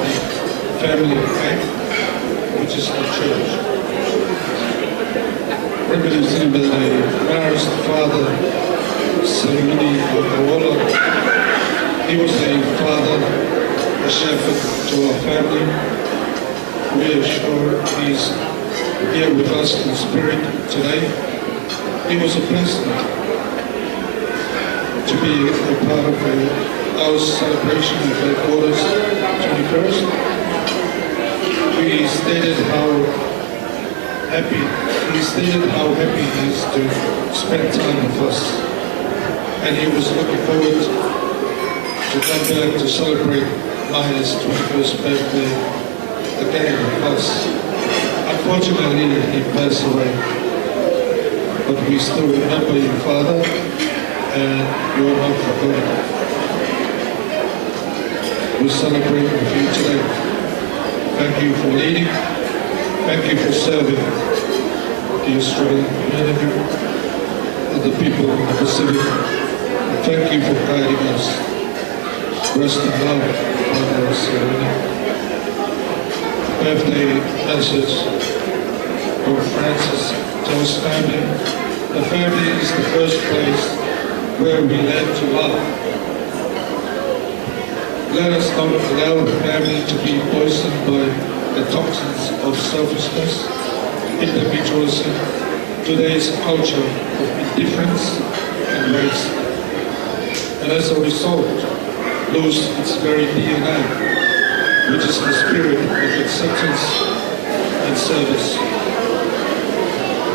family of faith, which is the church. Reminiscing of the marriage father ceremony of Paula, he was a father, a shepherd to our family. We are sure he's here with us in spirit today. It was a blessing to be a part of our celebration of our daughter's 21st. He stated how happy he is to spend time with us. And he was looking forward to come back to celebrate Mahe's 21st birthday again with us. Unfortunately, he passed away. But we still remember you, Father, and you are not forgotten. We celebrate with you today. Thank you for leading. Thank you for serving the Australian community and the people in the Pacific. Thank you for guiding us. Rest in love, Father Serena. Birthday message from Francis to his family. The family is the first place where we learn to love. Let us not allow the family to be poisoned by the toxins of selfishness, individualism, today's culture of indifference and race. And as a result, lose its very DNA, which is the spirit of acceptance and service.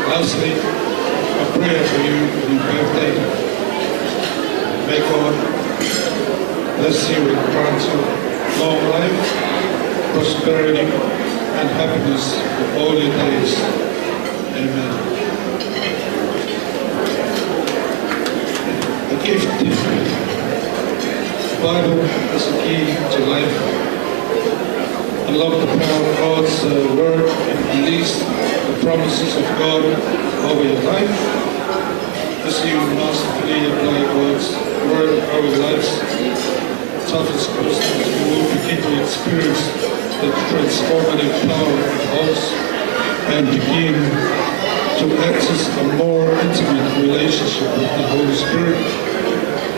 Lastly, a prayer for you on your birthday. May God bless you and grant you long life, prosperity, and happiness for all your days. Amen. A gift. The Bible is a key to life. Unlock the power of God's word and release the promises of God over your life. As you masterfully apply God's word over your lives, toughest Christians, you will begin to experience the transformative power it holds and begin to access a more intimate relationship with the Holy Spirit.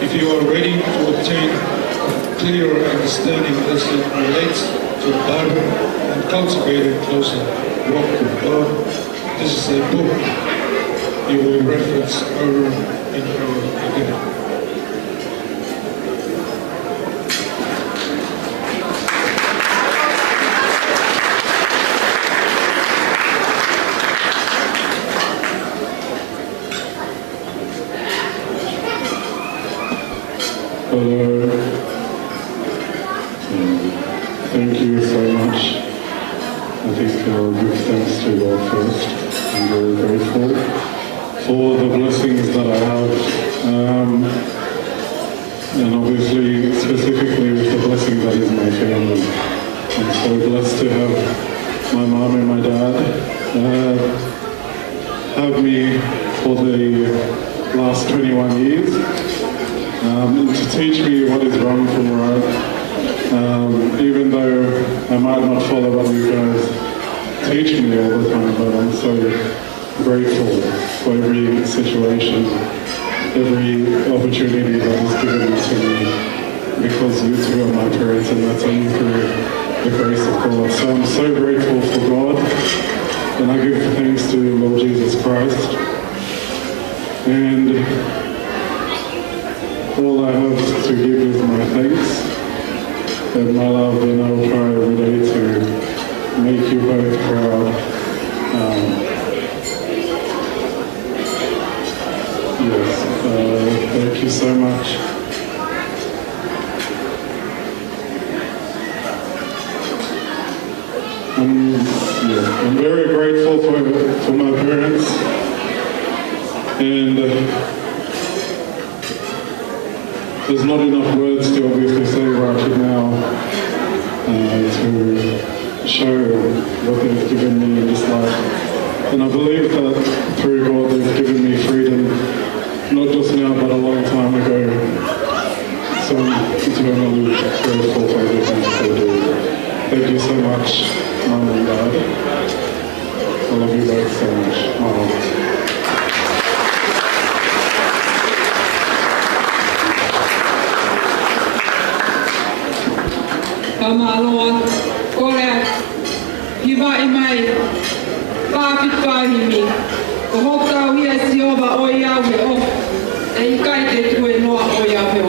If you are ready to obtain a clearer understanding as it relates to the Bible and cultivate a closer walk with God, this is a book you will reference over and over again. Hello. Thank you so much. I think I'll give thanks to God first. I'm very grateful for the blessings that I have. And obviously, specifically with the blessing that is my family. I'm so blessed to have my mom and my dad have me for the last 21 years. To teach me what is wrong from right. Even though I might not follow what you guys teach me all the time, but I'm so grateful for every situation, every opportunity that is given to me, because you two are my parents, and that's only through the grace of God. So I'm so grateful for God, and I give thanks to Lord Jesus Christ. And all I have to give is my thanks and my love, and I will try every day to make you both proud. Yes, thank you so much. I'm very grateful for my parents, and there's not enough words to obviously say right now to show what they've given me in this life. And I believe that through God they've given me freedom, not just now but a long time ago. So I'm eternally grateful for everything that they do. Thank you so much, Mom and Dad. I love you both so much. Mom. Aloha, kore, hiva imai, paapit paahimi, o hokau hia siova o iawe o, e ikai te tue noa o iawe o.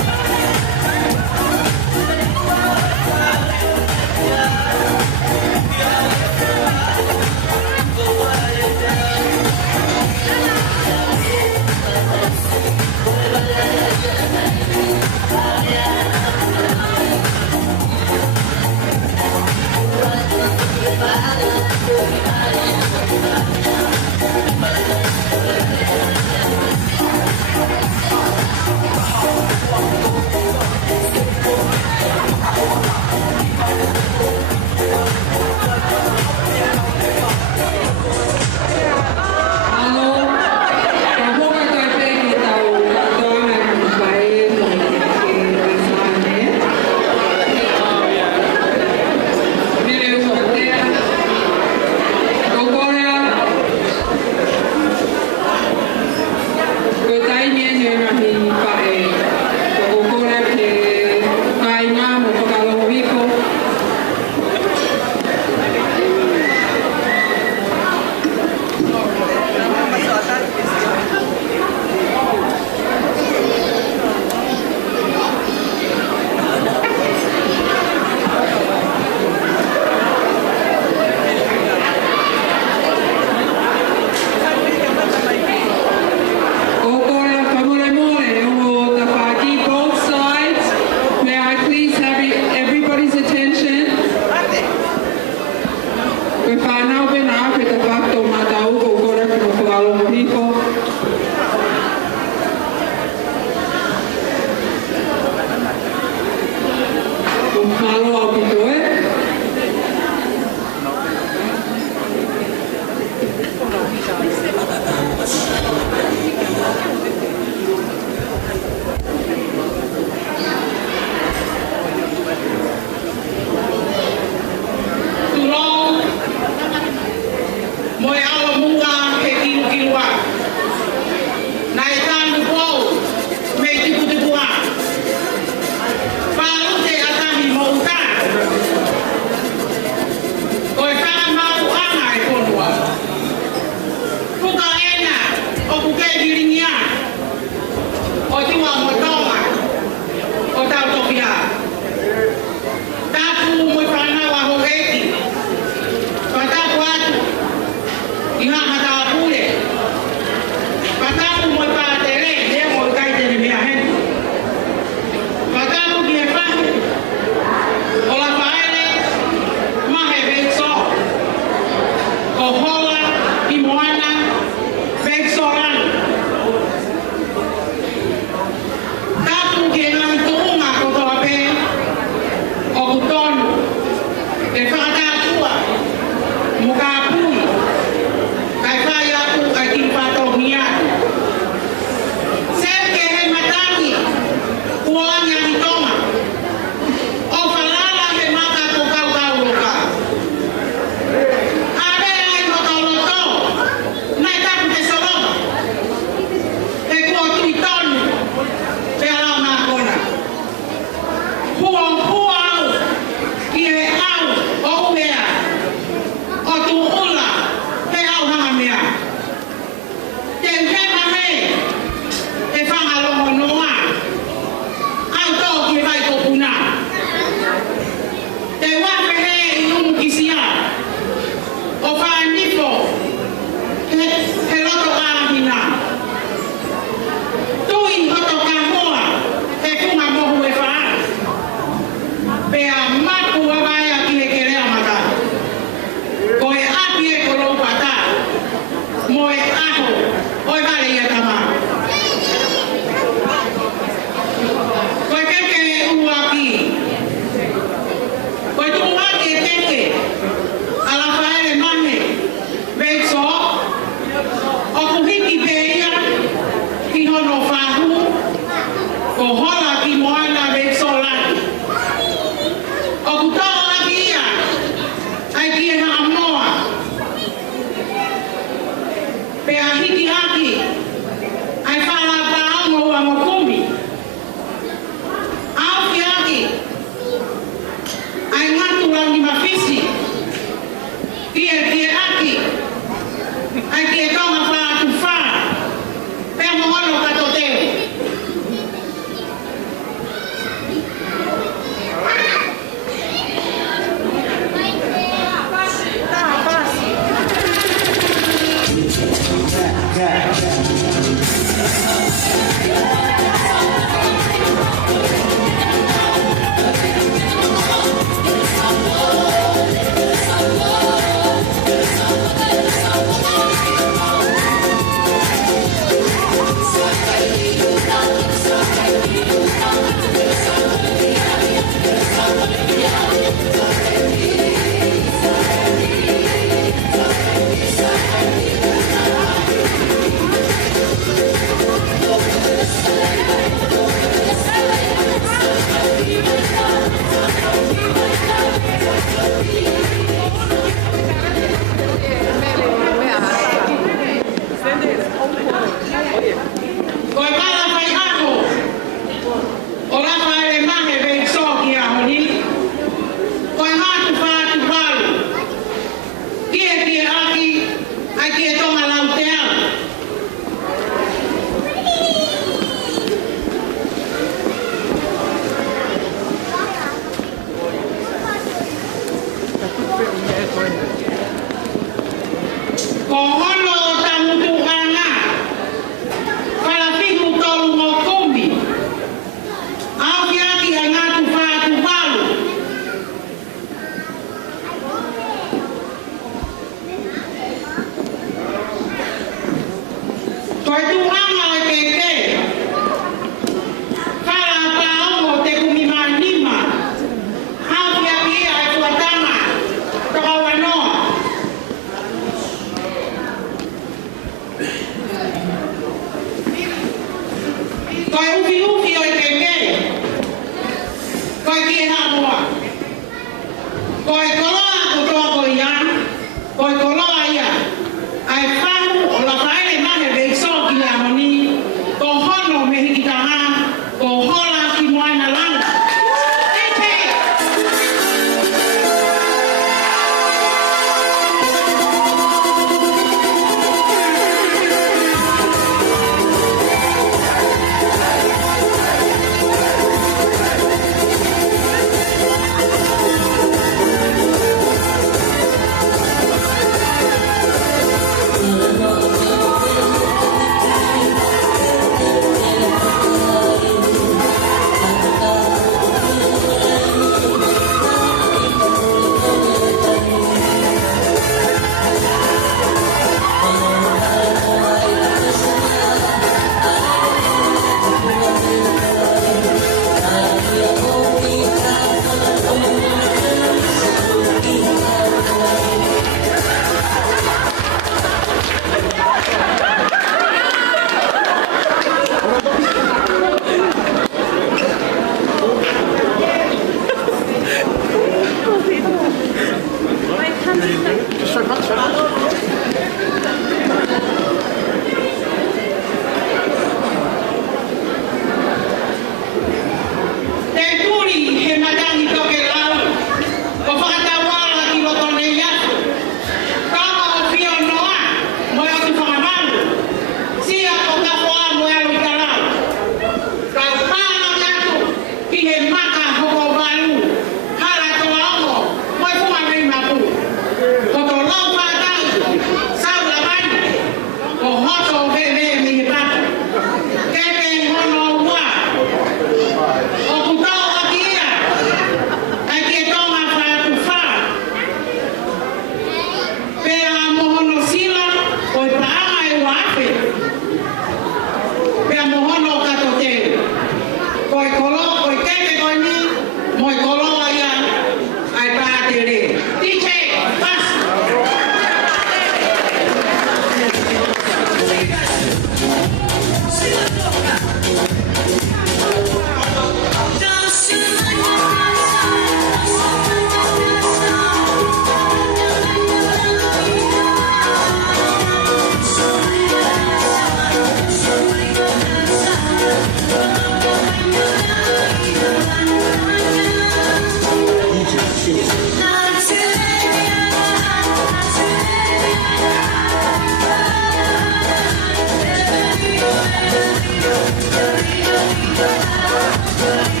Mahe.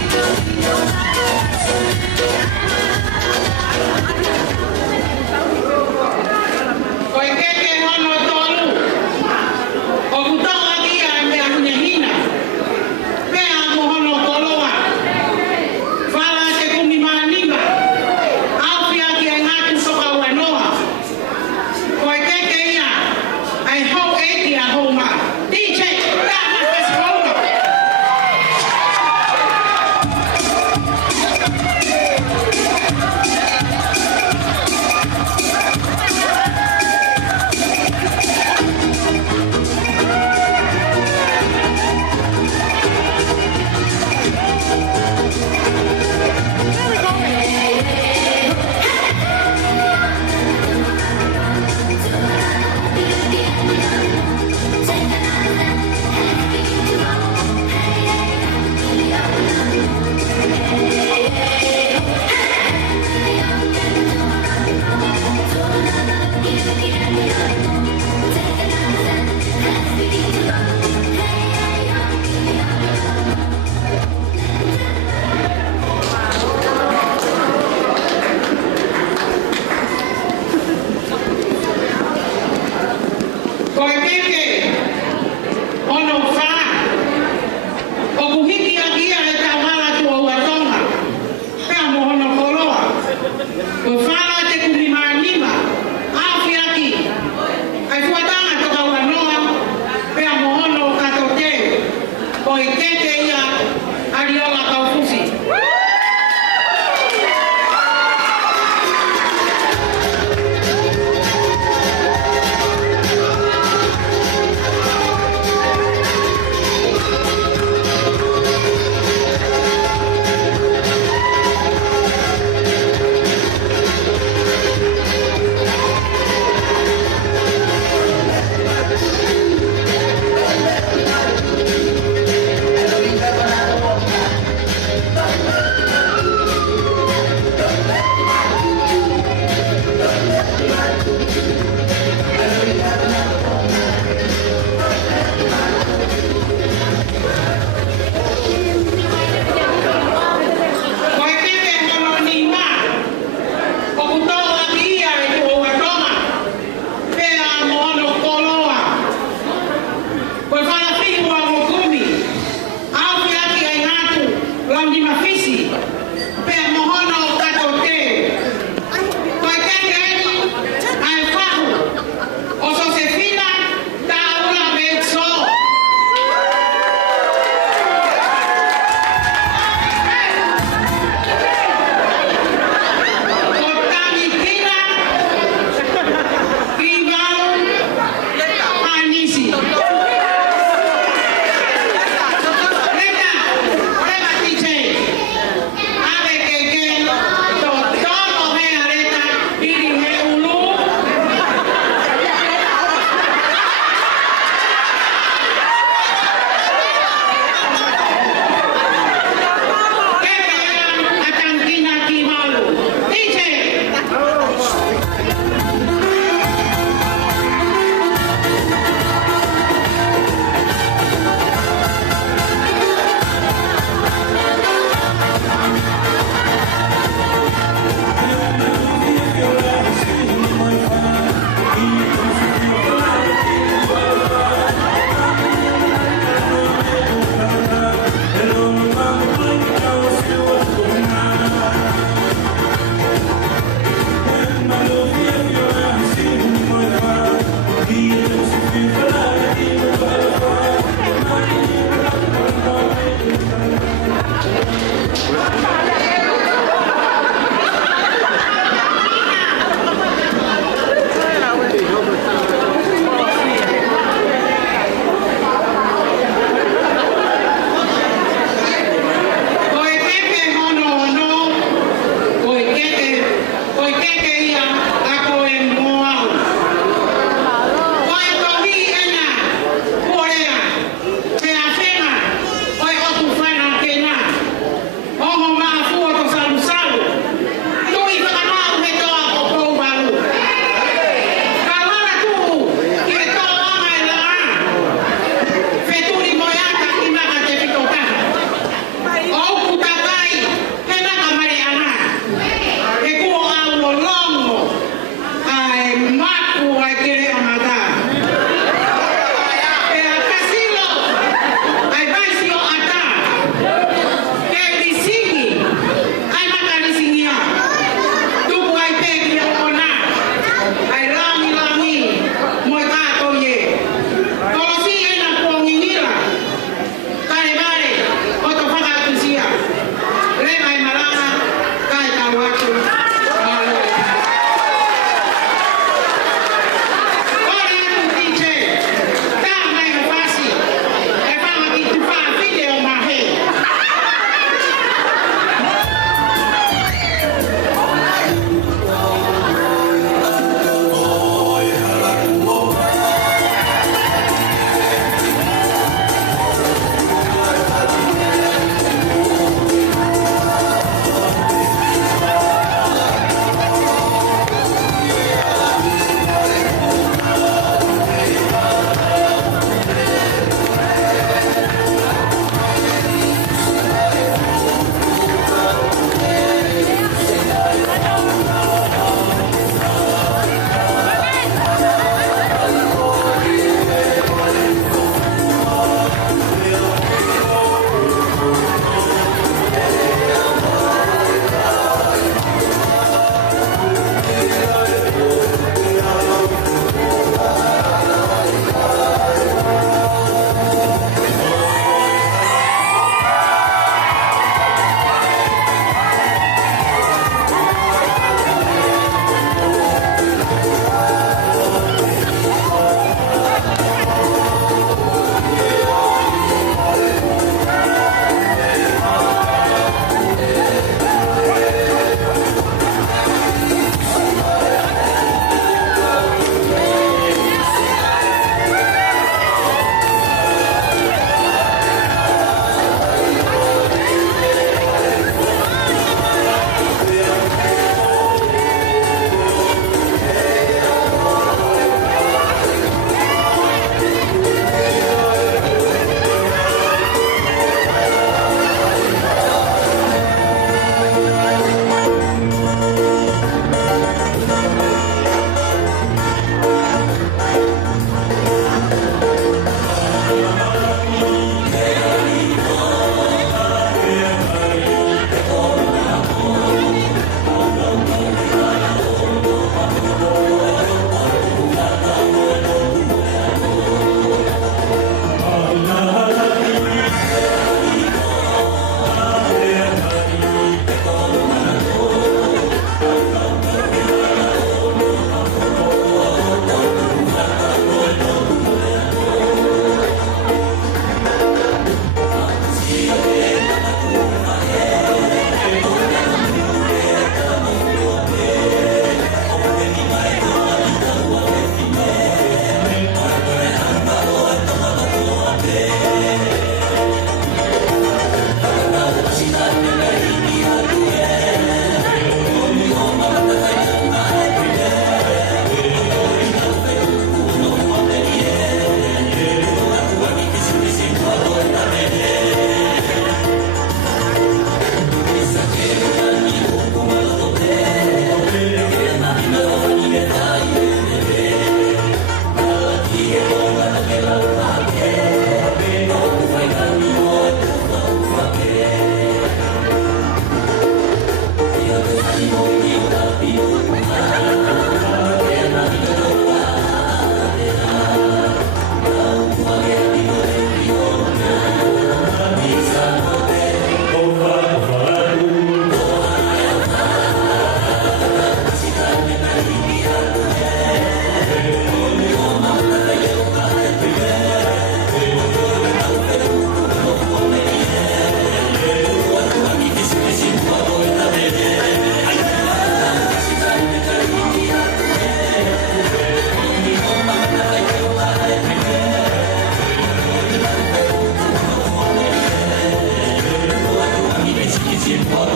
Everybody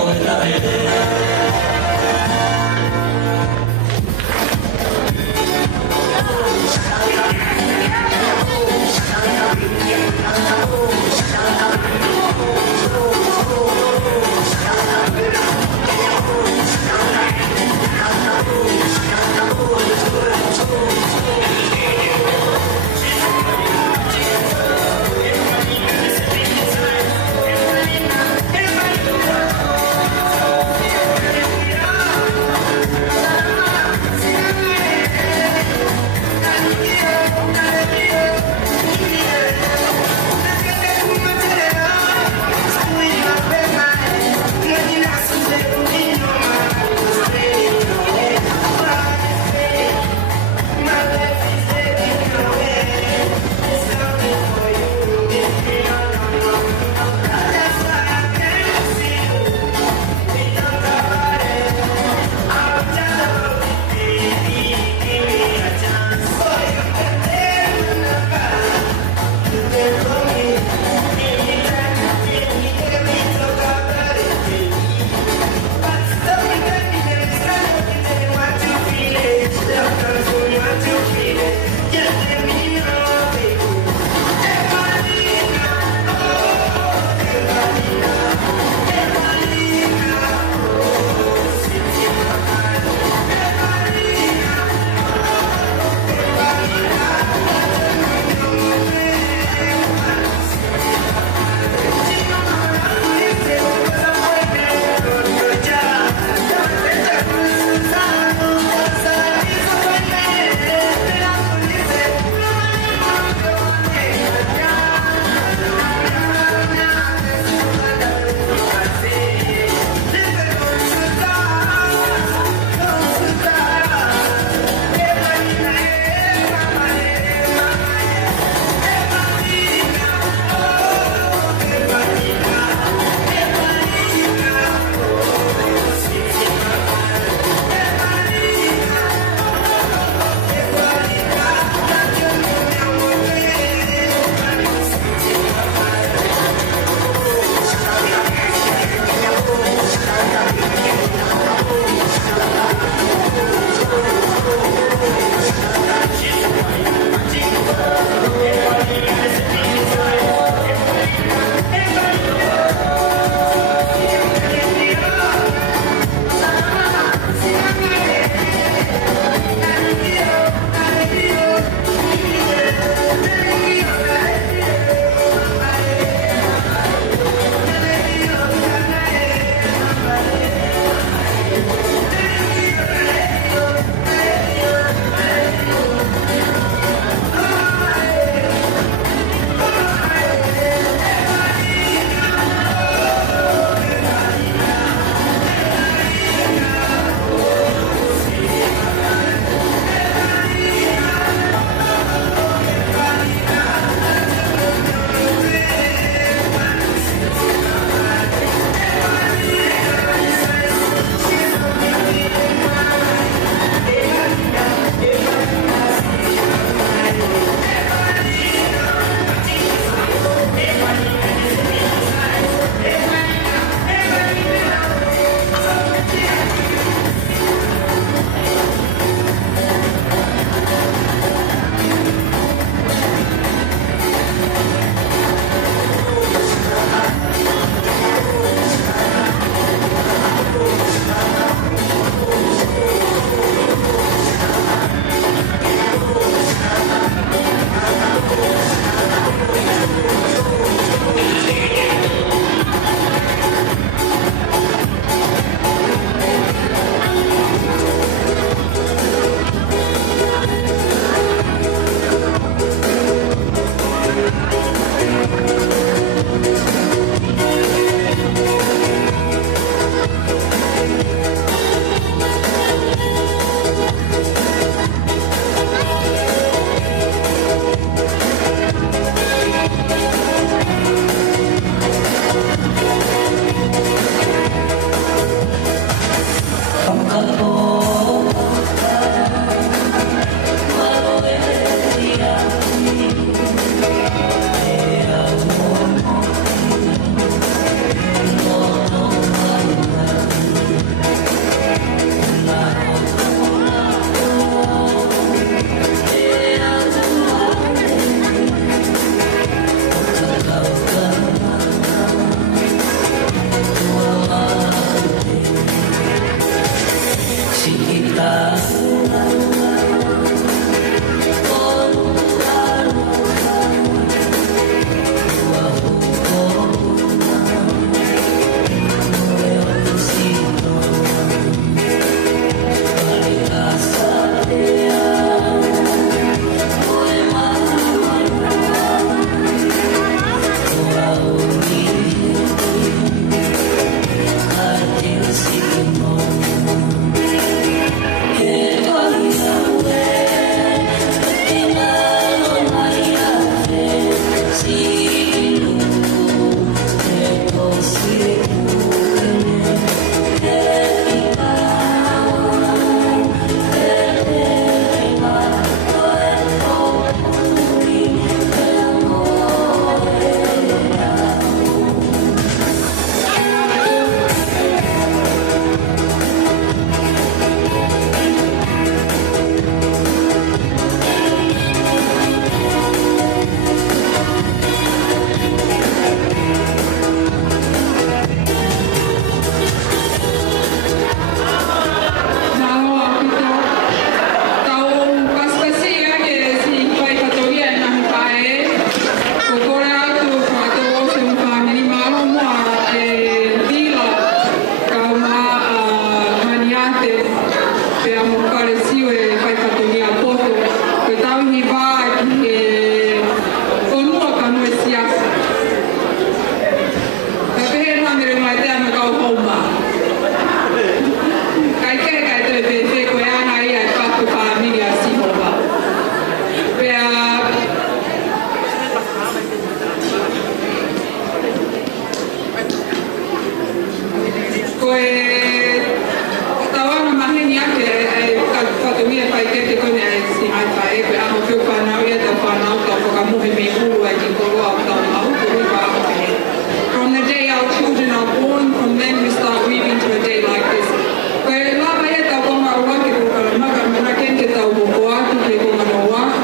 From the day our children are born, from then we start weaving to a day like this.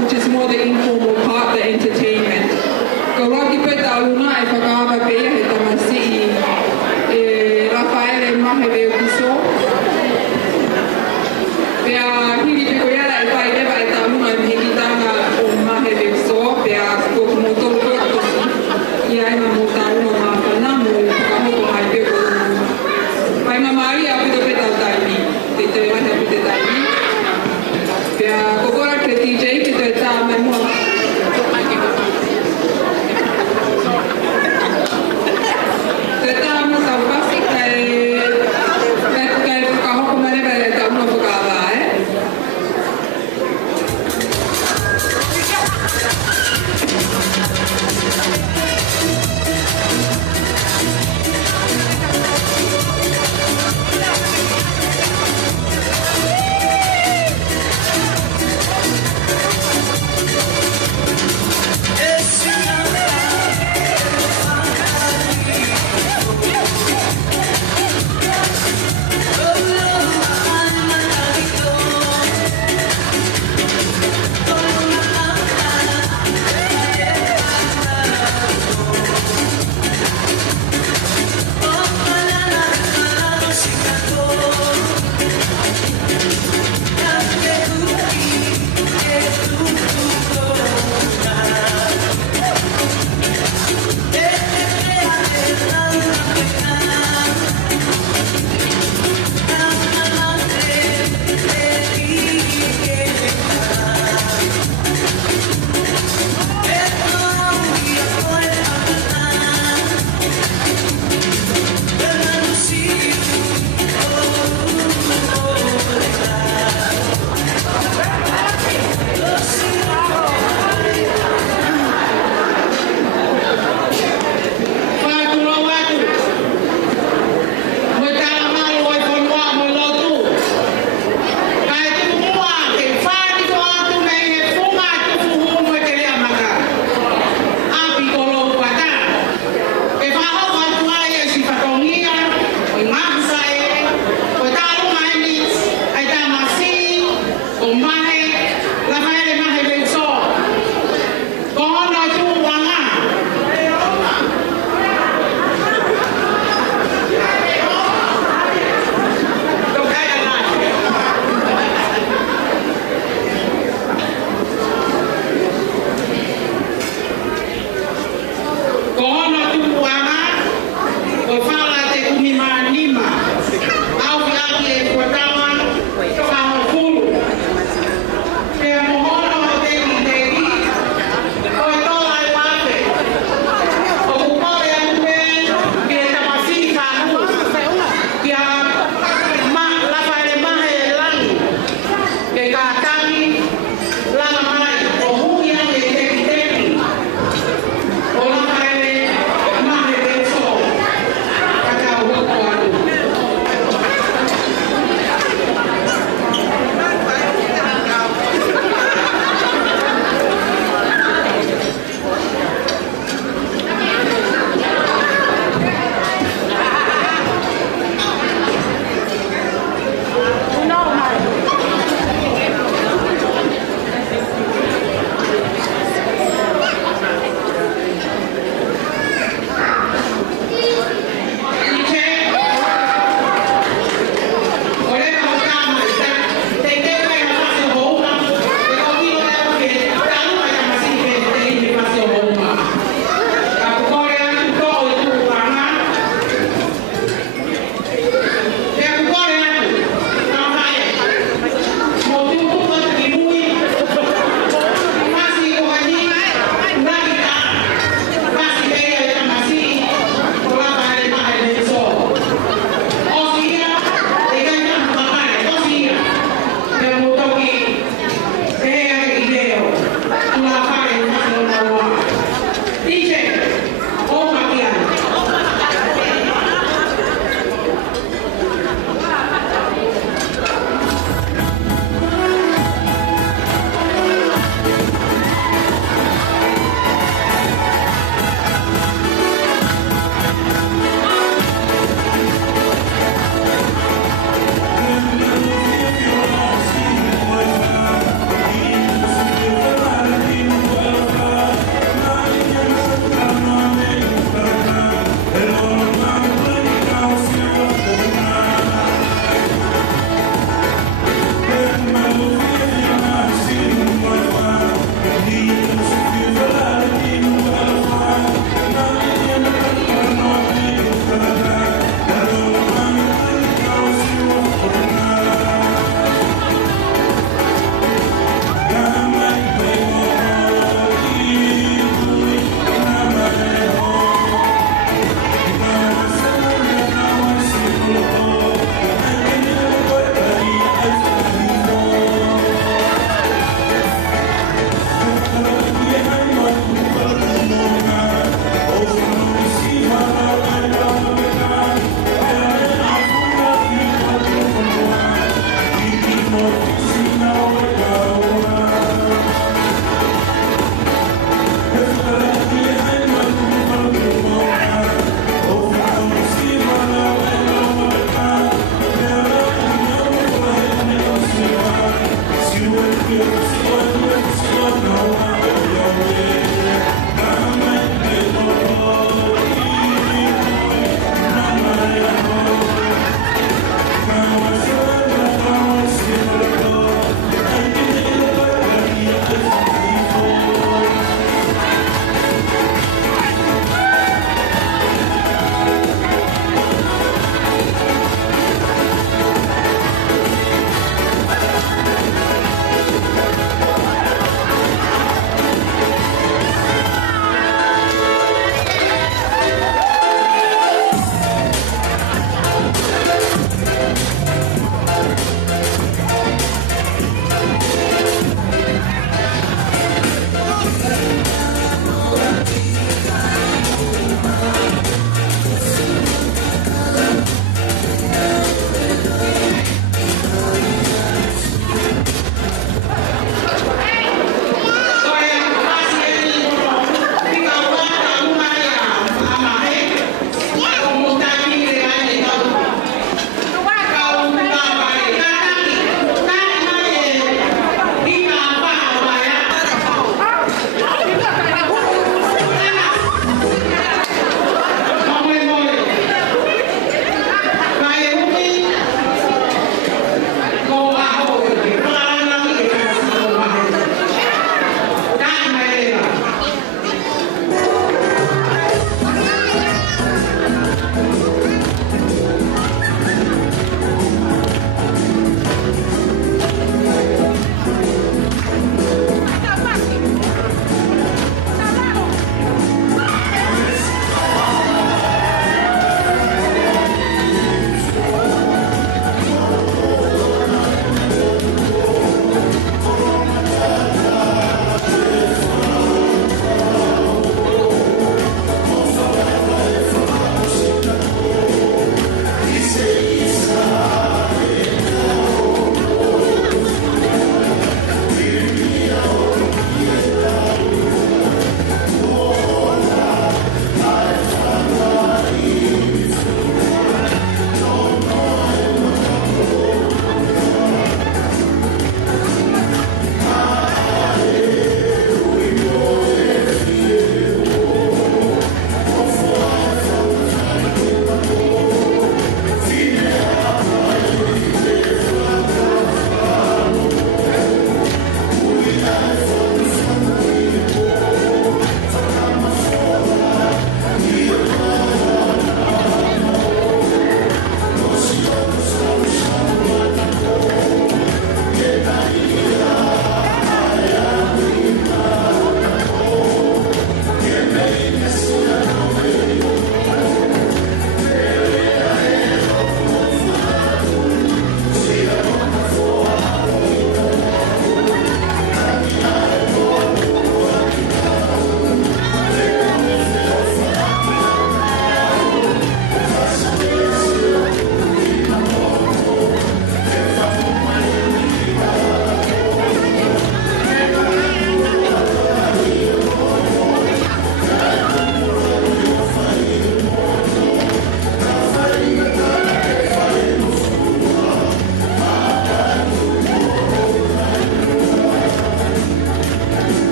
Which is more the informal part, the entertainment. Lafaele, Mahe, Veukiso. Mahe, Veukiso.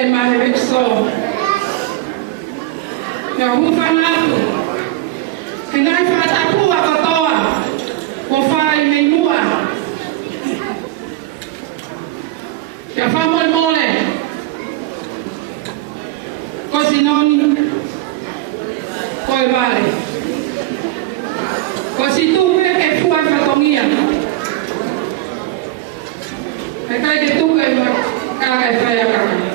Lafaele Mahe Veukiso. Ya hufangatu. Kenai fatapua kotoa. Wafai menua. Ya Moimoi. Cosinoni. Coivale. Cositume que fue fatomía. Acá que tú que caga fea caga.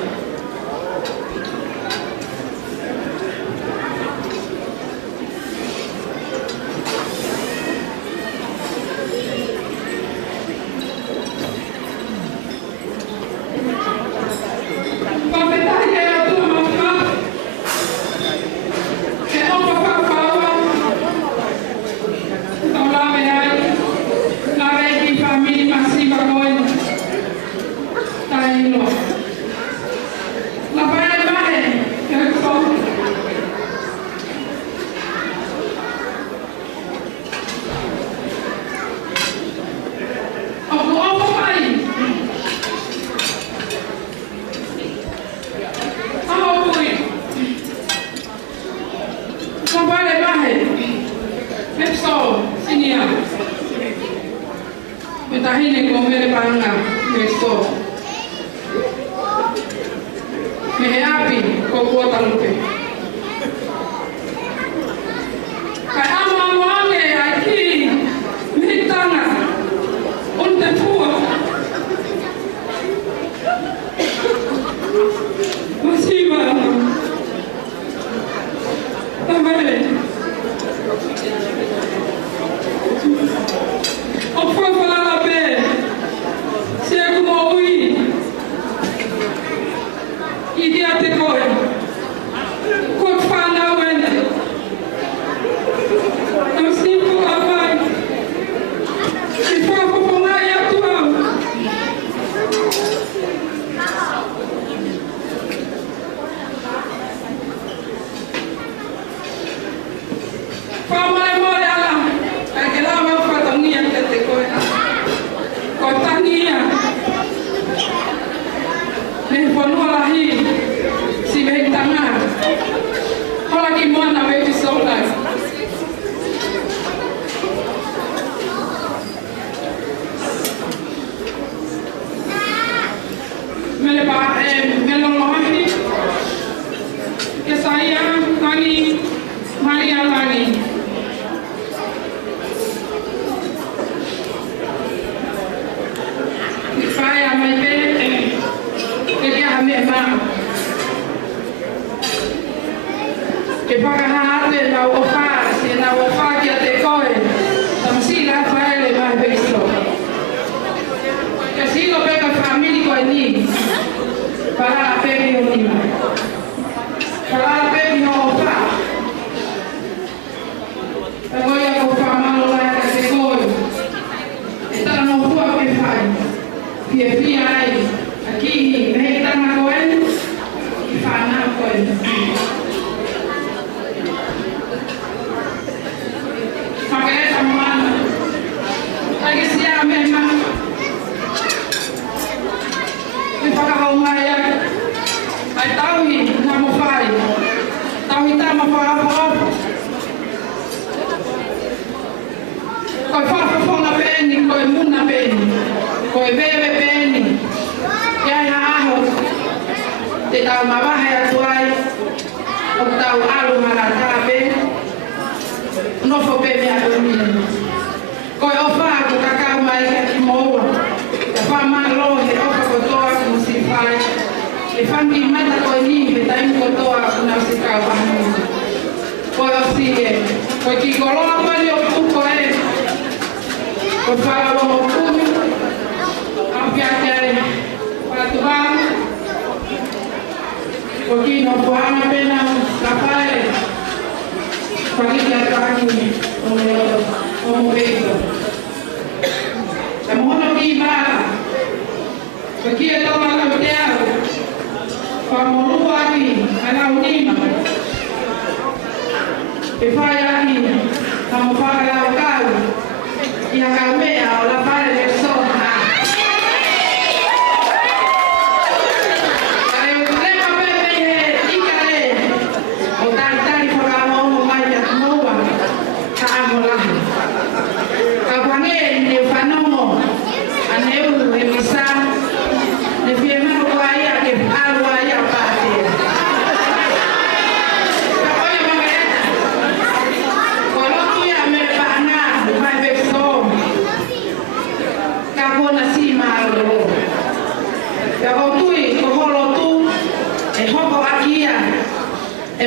Lafaele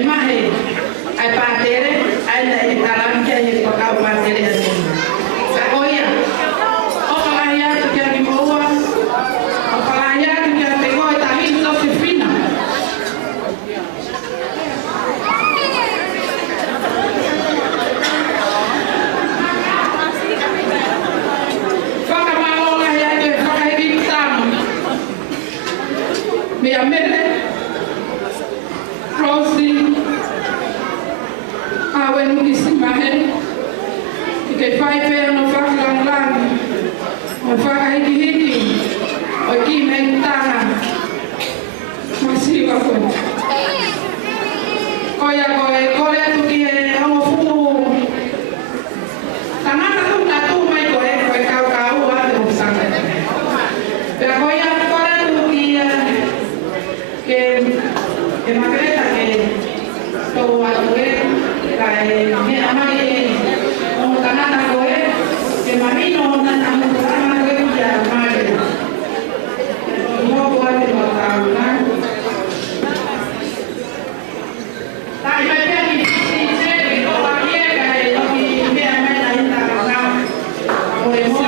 Mahe, ai patere, ai nei talam que ai pakau patere ani. Sakoia. O palaya que ai moa. O palaya que ai pegou e tá rindo só se fina. Faka malola ia que faka evitamo. Me amele. Rosie. When we see Mahe, you can find fair no fuck long lang, or fuck hiki, or give me tana. Masiva ko. Koya tu ki ang fu. Tanaka tu Latu mai ko kau ada usang. Pero koya tu ki que magreta que to Mahe amai o tanana koe ke marino na amutana koe ya Mahe no puede matar tai mai peni si se no va bien que no mi me amai na ita na o de mo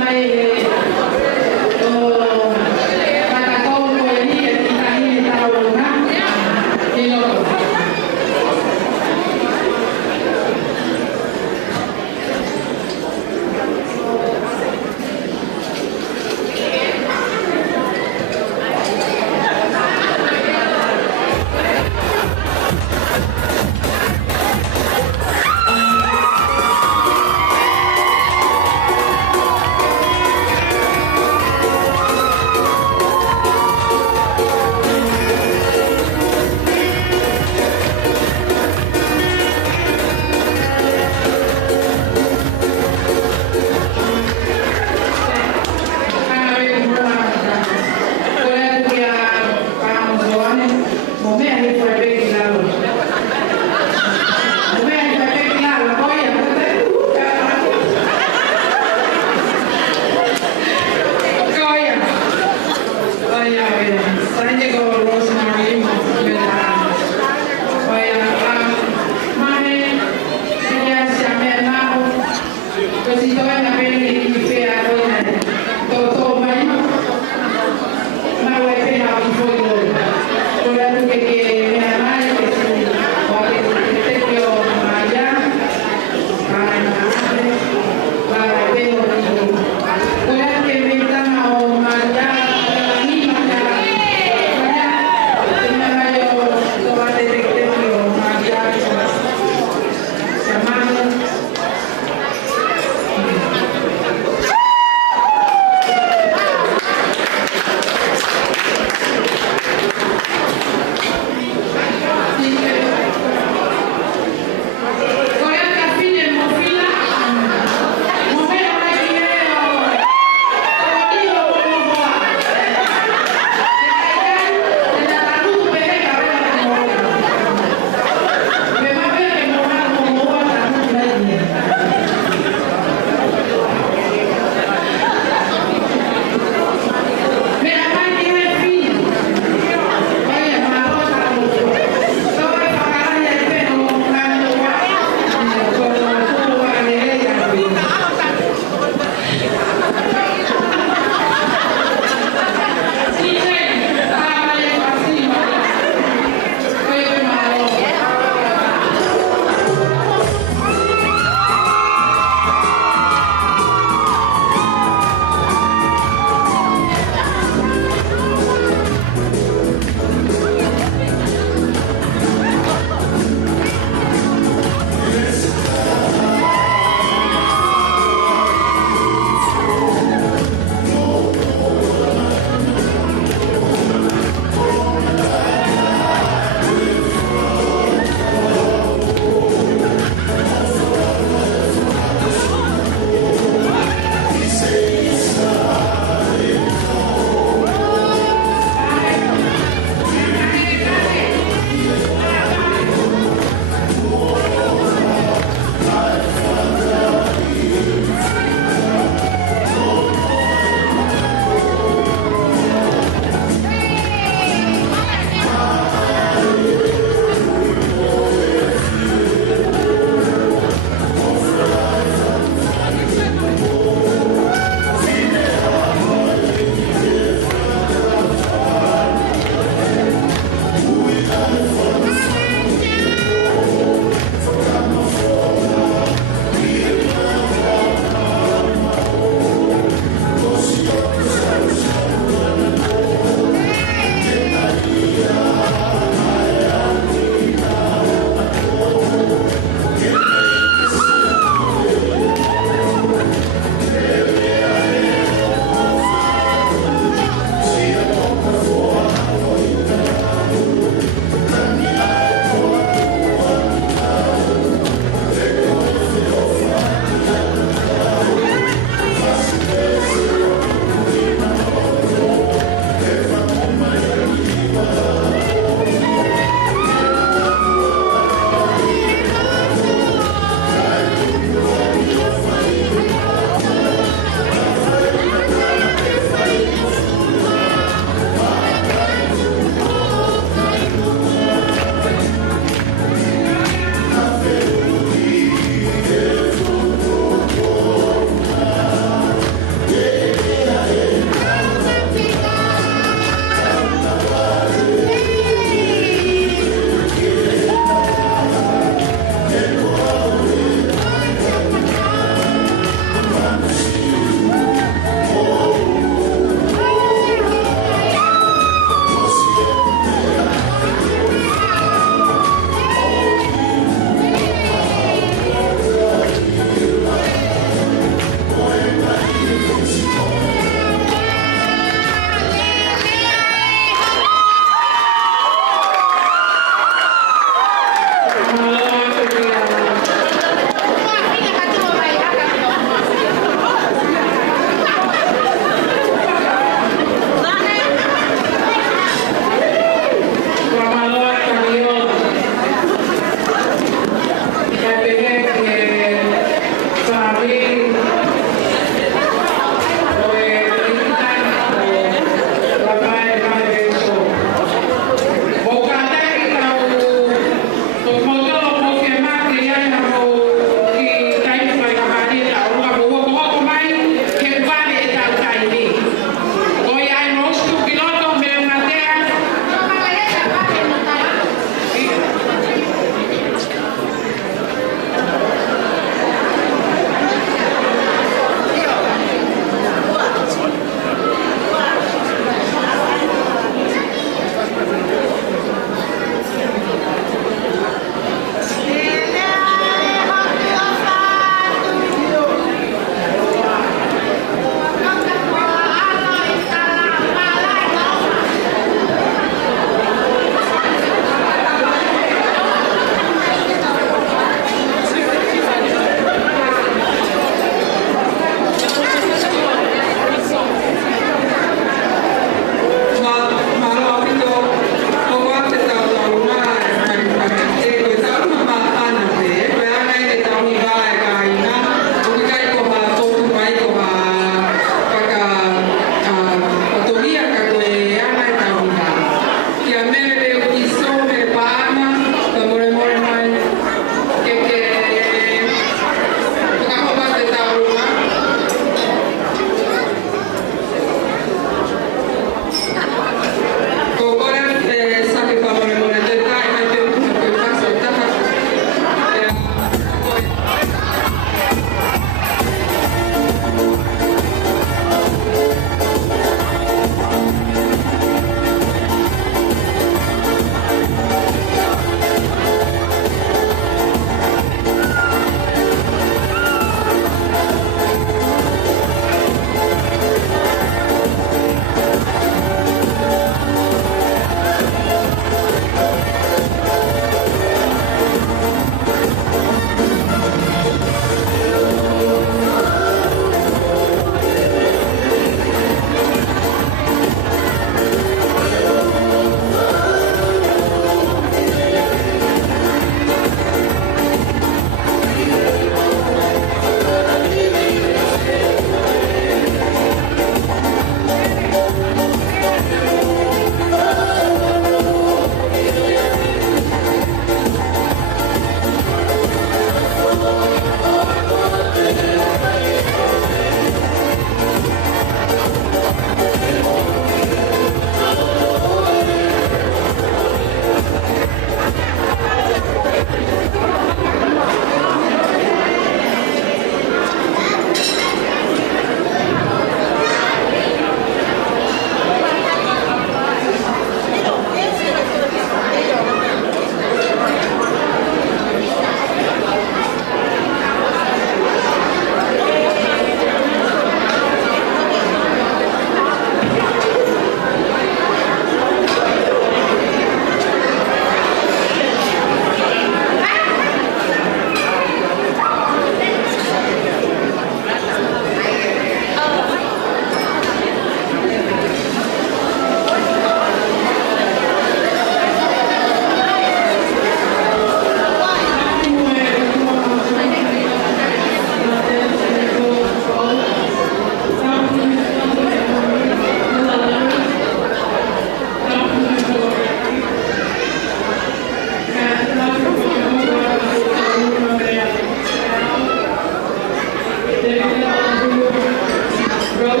Mahe,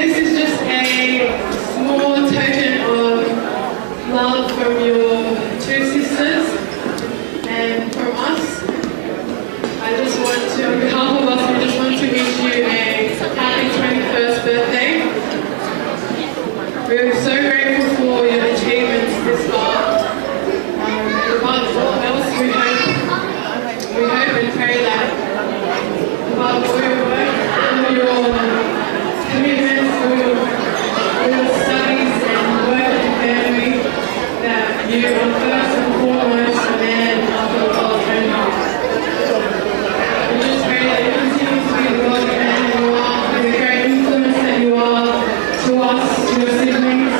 this is just a small token of love from your two sisters and from us. I just want to, on behalf of us, we just want to wish you a happy 21st birthday. We're so grateful for your achievements this far. Above all else, we hope and pray that above all your work, all your commitments, all your studies and work and family, that you are first and foremost a man after God's own heart. We just pray that you continue to be the godly man that you are, and the great influence that you are to us, to your siblings,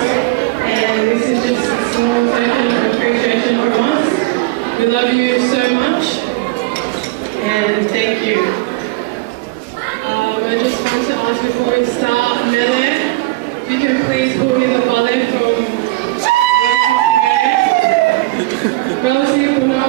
and this is just a small token of appreciation from us. We love you so much, and thank you. I just want to ask before we start, Mahe, if you can please pull me the ballet from Relative Puno.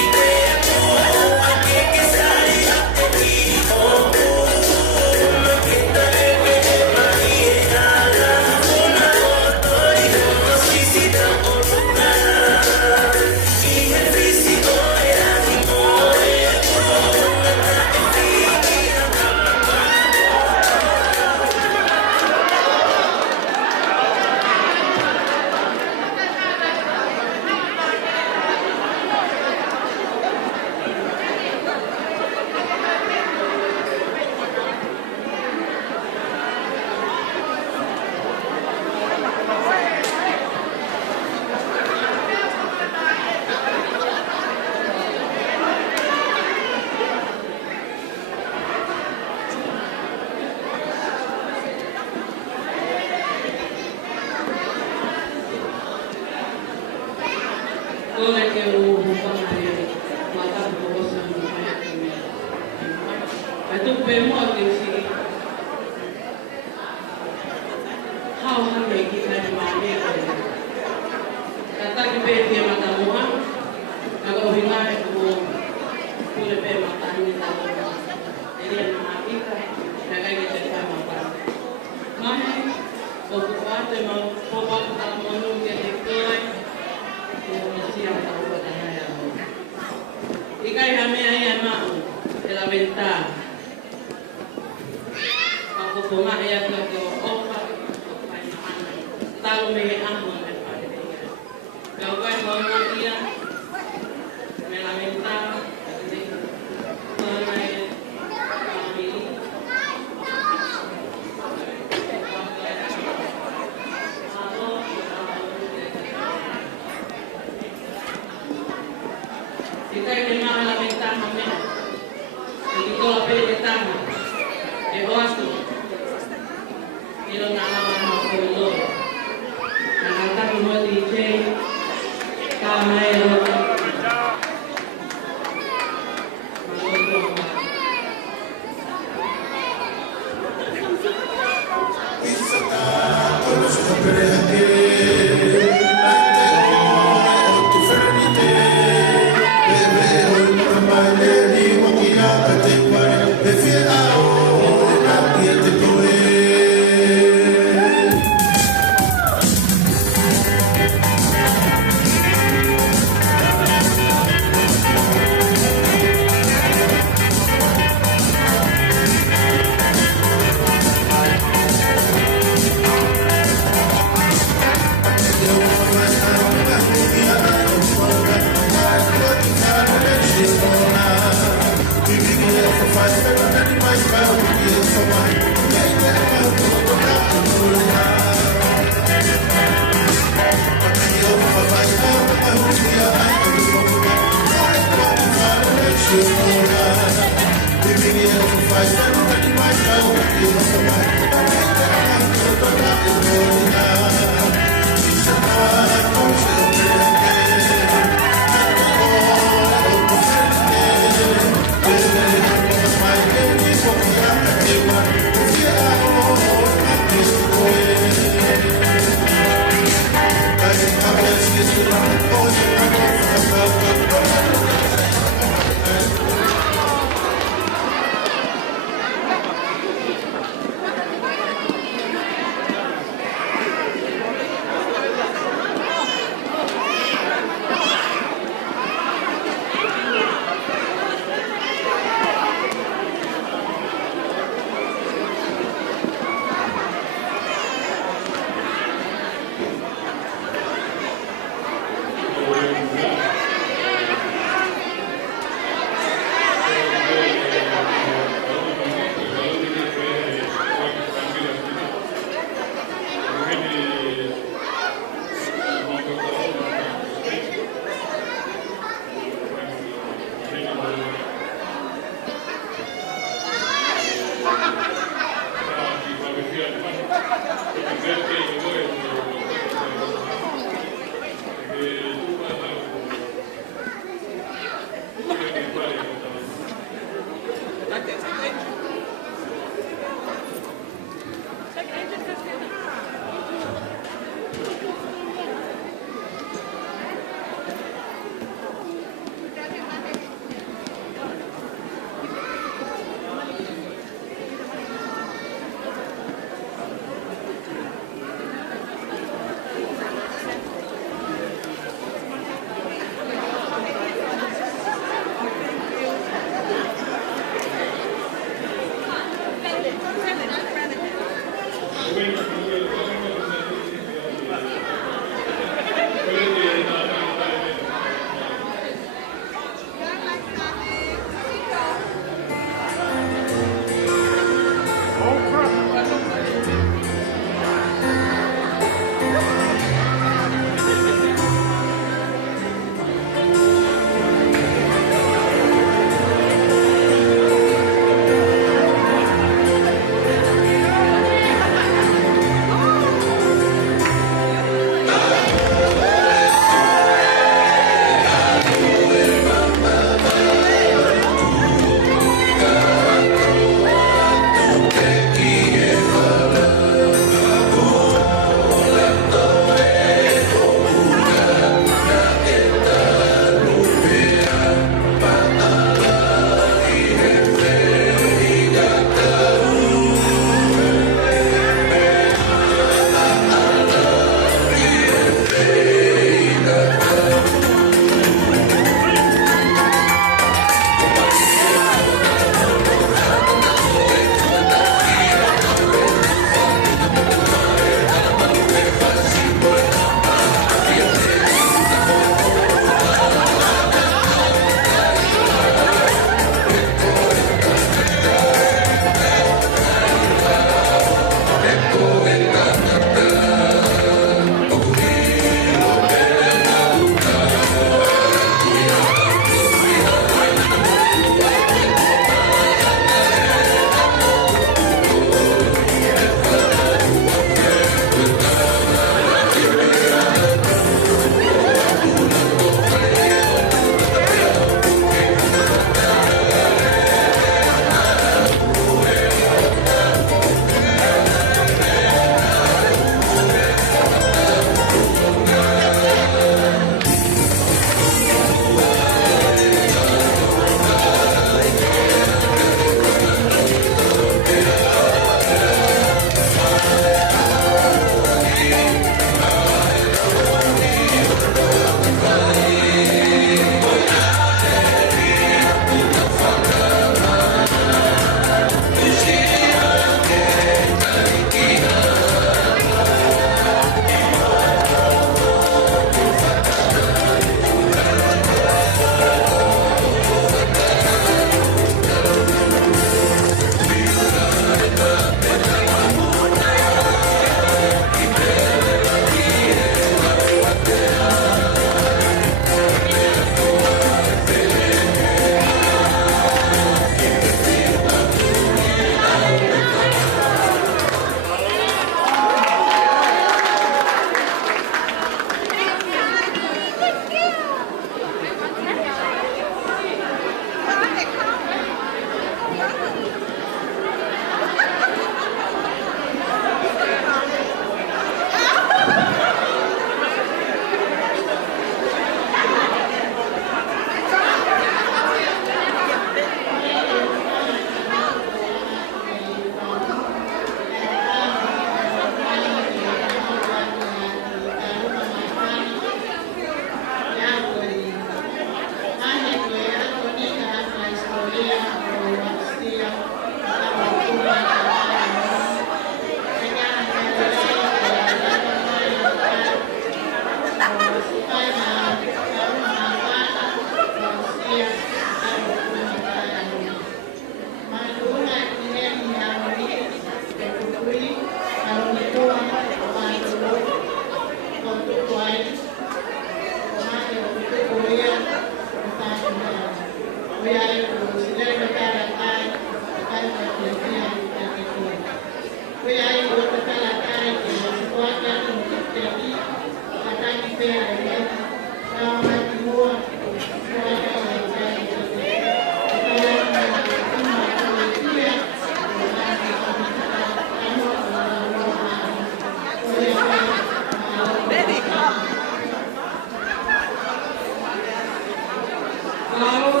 Mahe.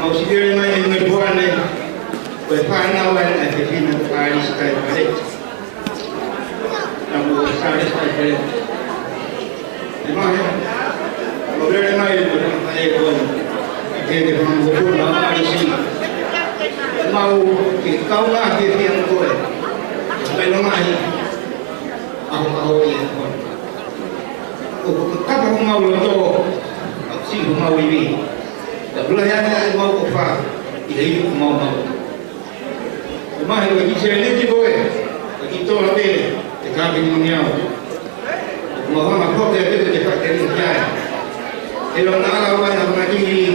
Mau siguro naman yung nagbuwan eh. Pwede pa na wala at hindi na tayo Mahe, modern Mahe, dia mengumpul nama di sini. Mau kau lah dia yang kau. Sampai Mahe, aku ini. Kalau mau lo si mau ini, tapi lah yang mau apa, ini mau. Mahe bagi saya ni kau kita lebih dekat dengan dia. Mohon maaf dia itu dekat dengan dia. Kalau nak awak yang lagi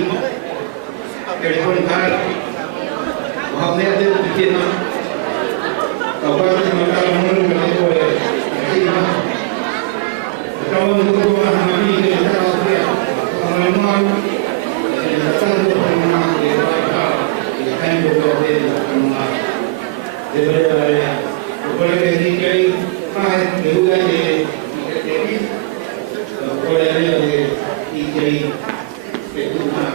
telefon kan, mohon dia itu bikin. Kalau kita nak mengurus kita kalau mengurus lagi kita dia. Kalau mau kita nak dia kan boleh dia. Boleh jadi Mahe juga di boleh ada di rumah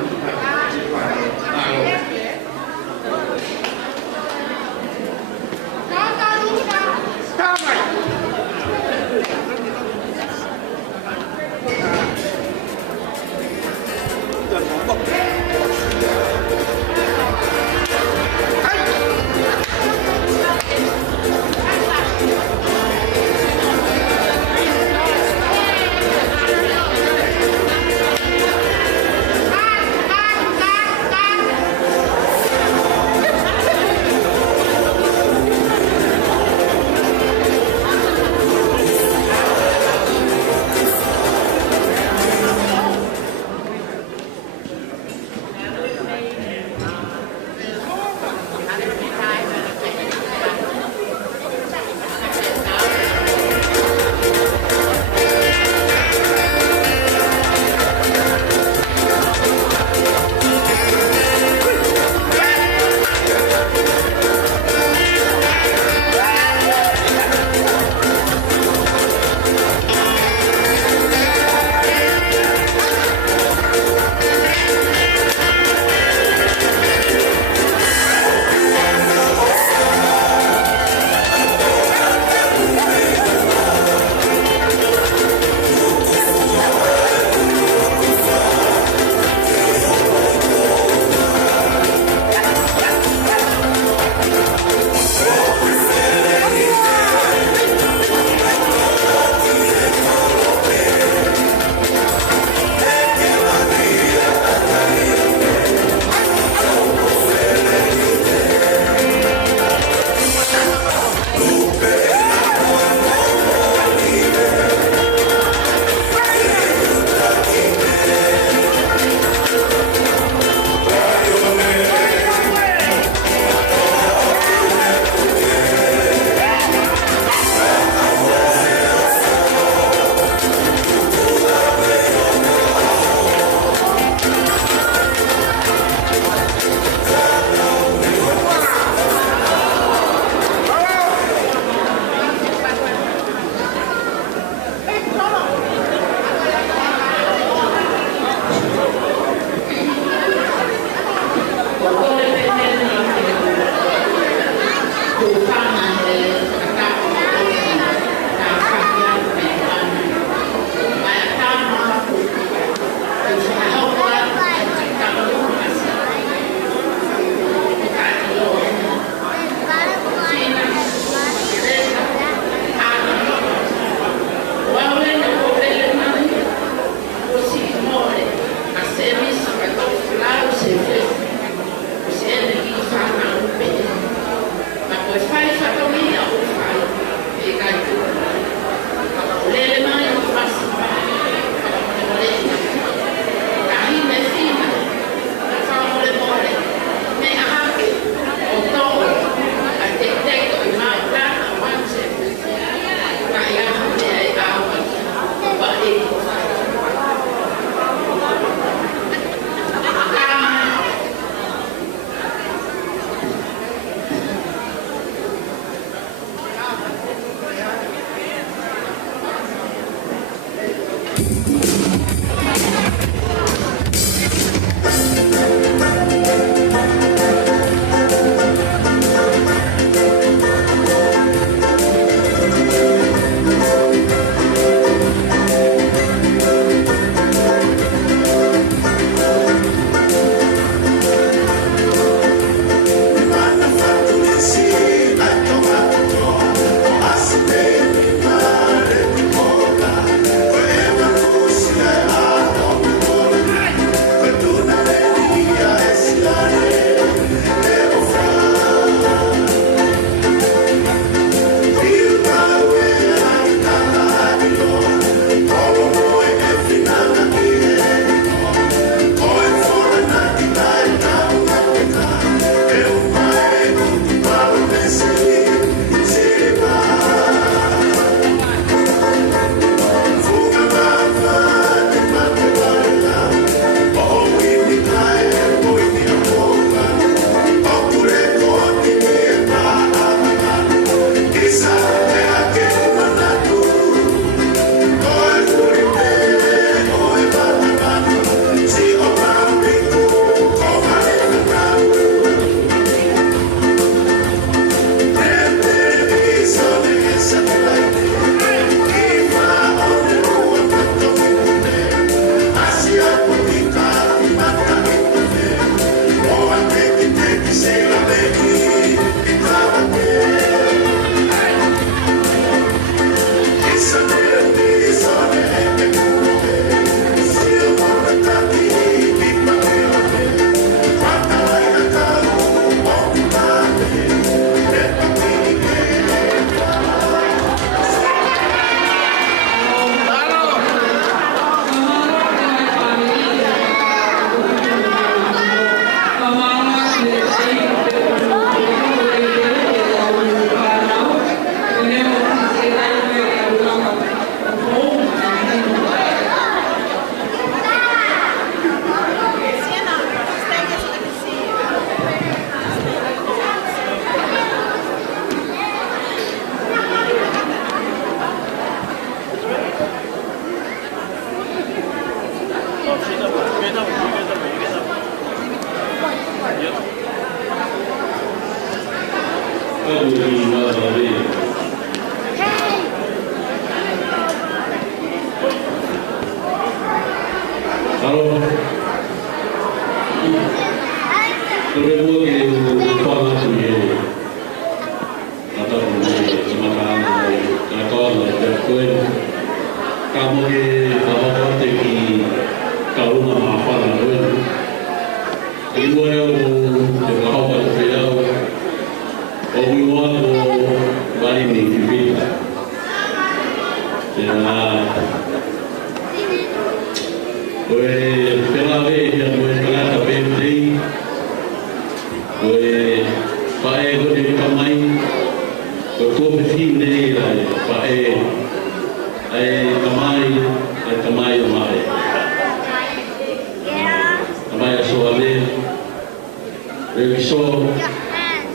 Veukiso,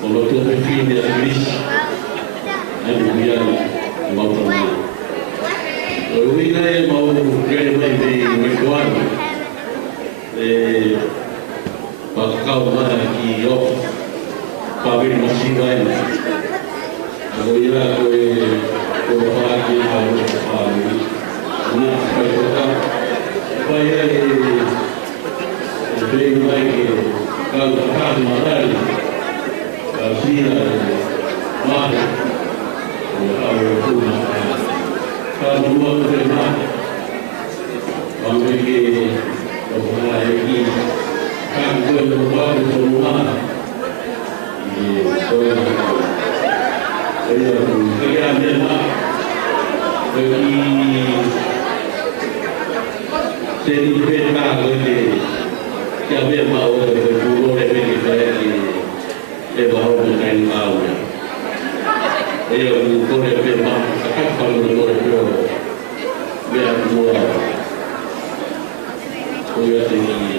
con lo que me fin de la gris, hay un día mau tamai. O uina e mau kere mai de mekoano. Pakau mana ki o pabir masida e. O ira ko pagi haru pagi. Una kota pai bem mai kalau kan mahal sila Mahe kalau pun kalau buat terima bagi orang lagi kan berbuat semua kerja dia bagi seni benda lagi yang dia mau berbuat lebih baik dia baru bermain tahu dia boleh bermain akan kalau boleh biar buat kuliah tinggi.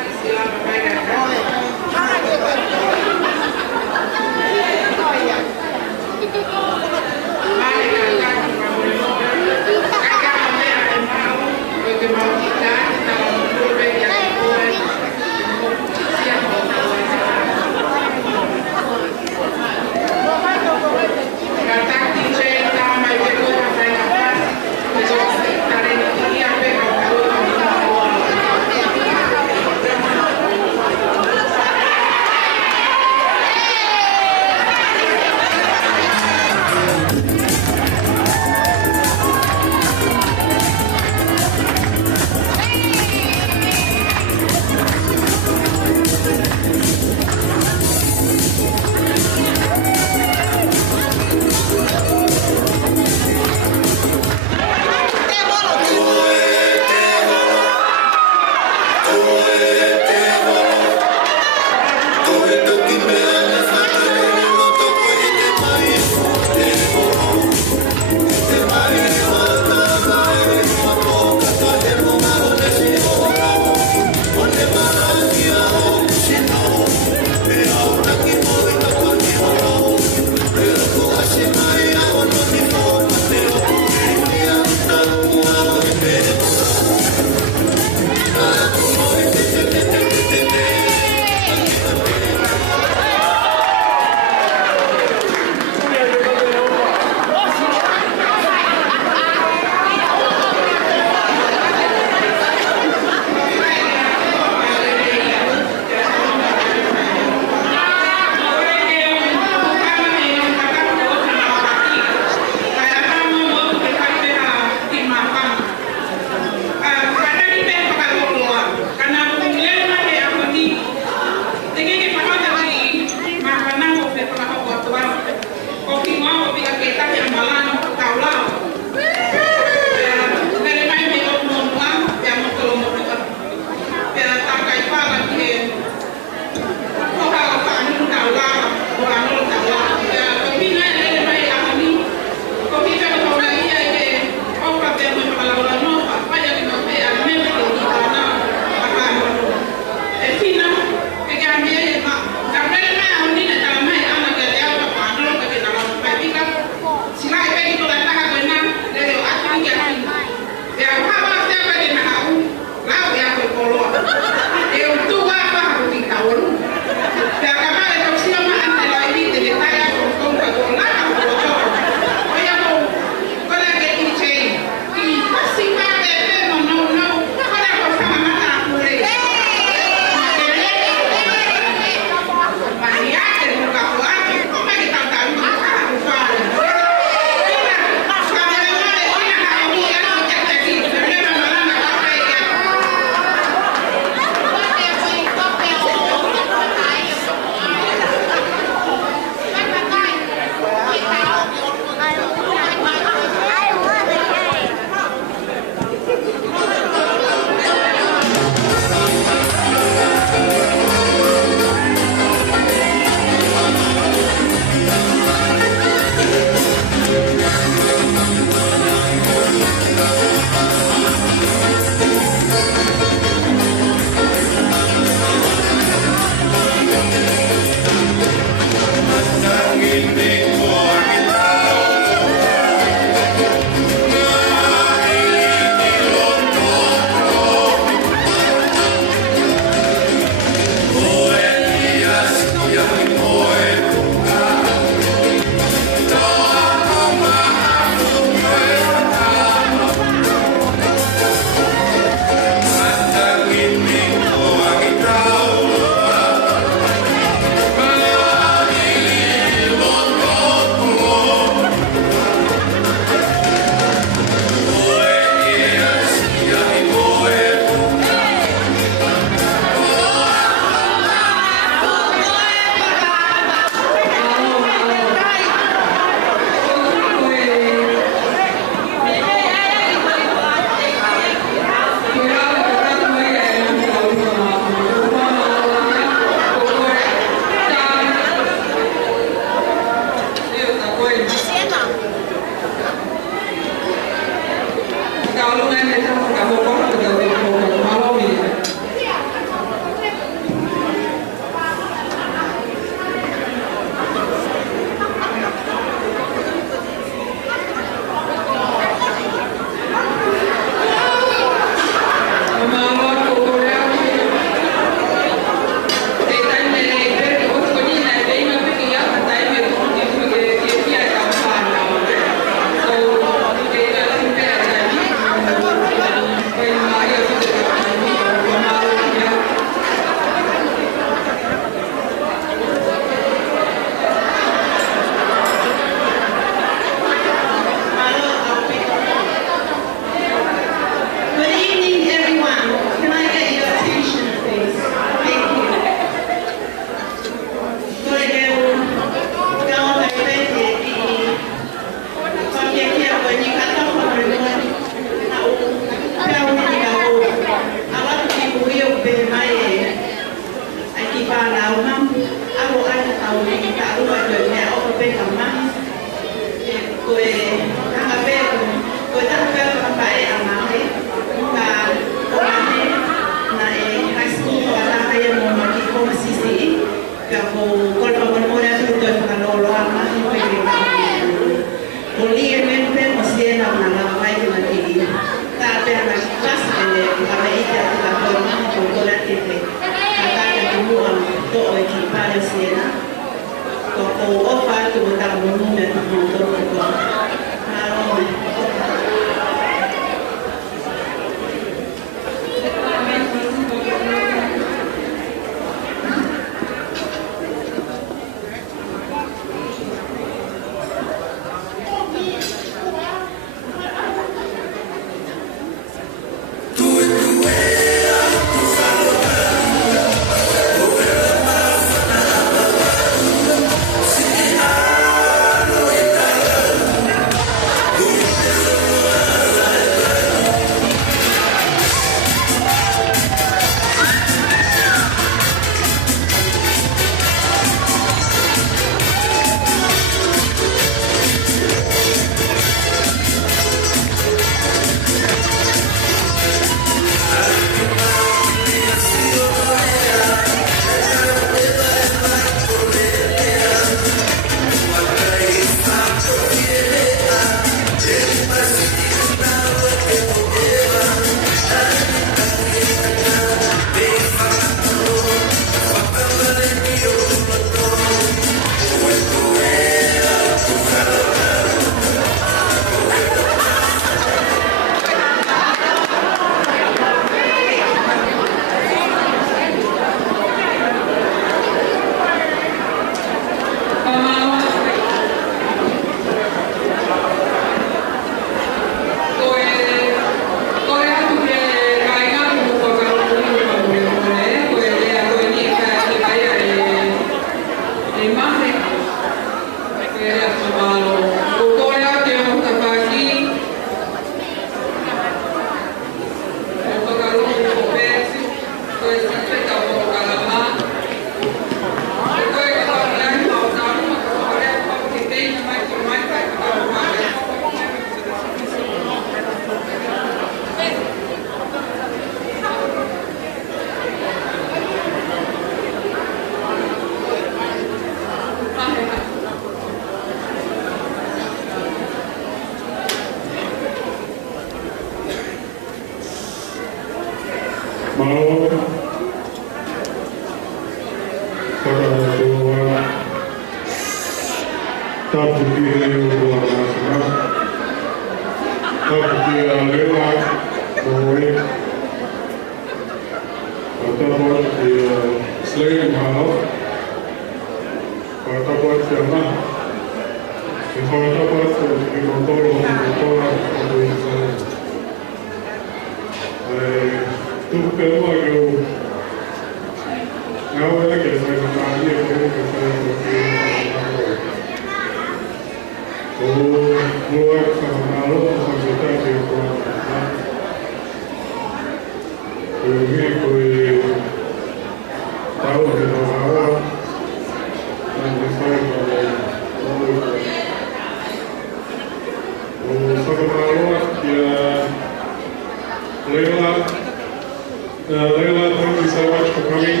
Leila, thank you so much for coming.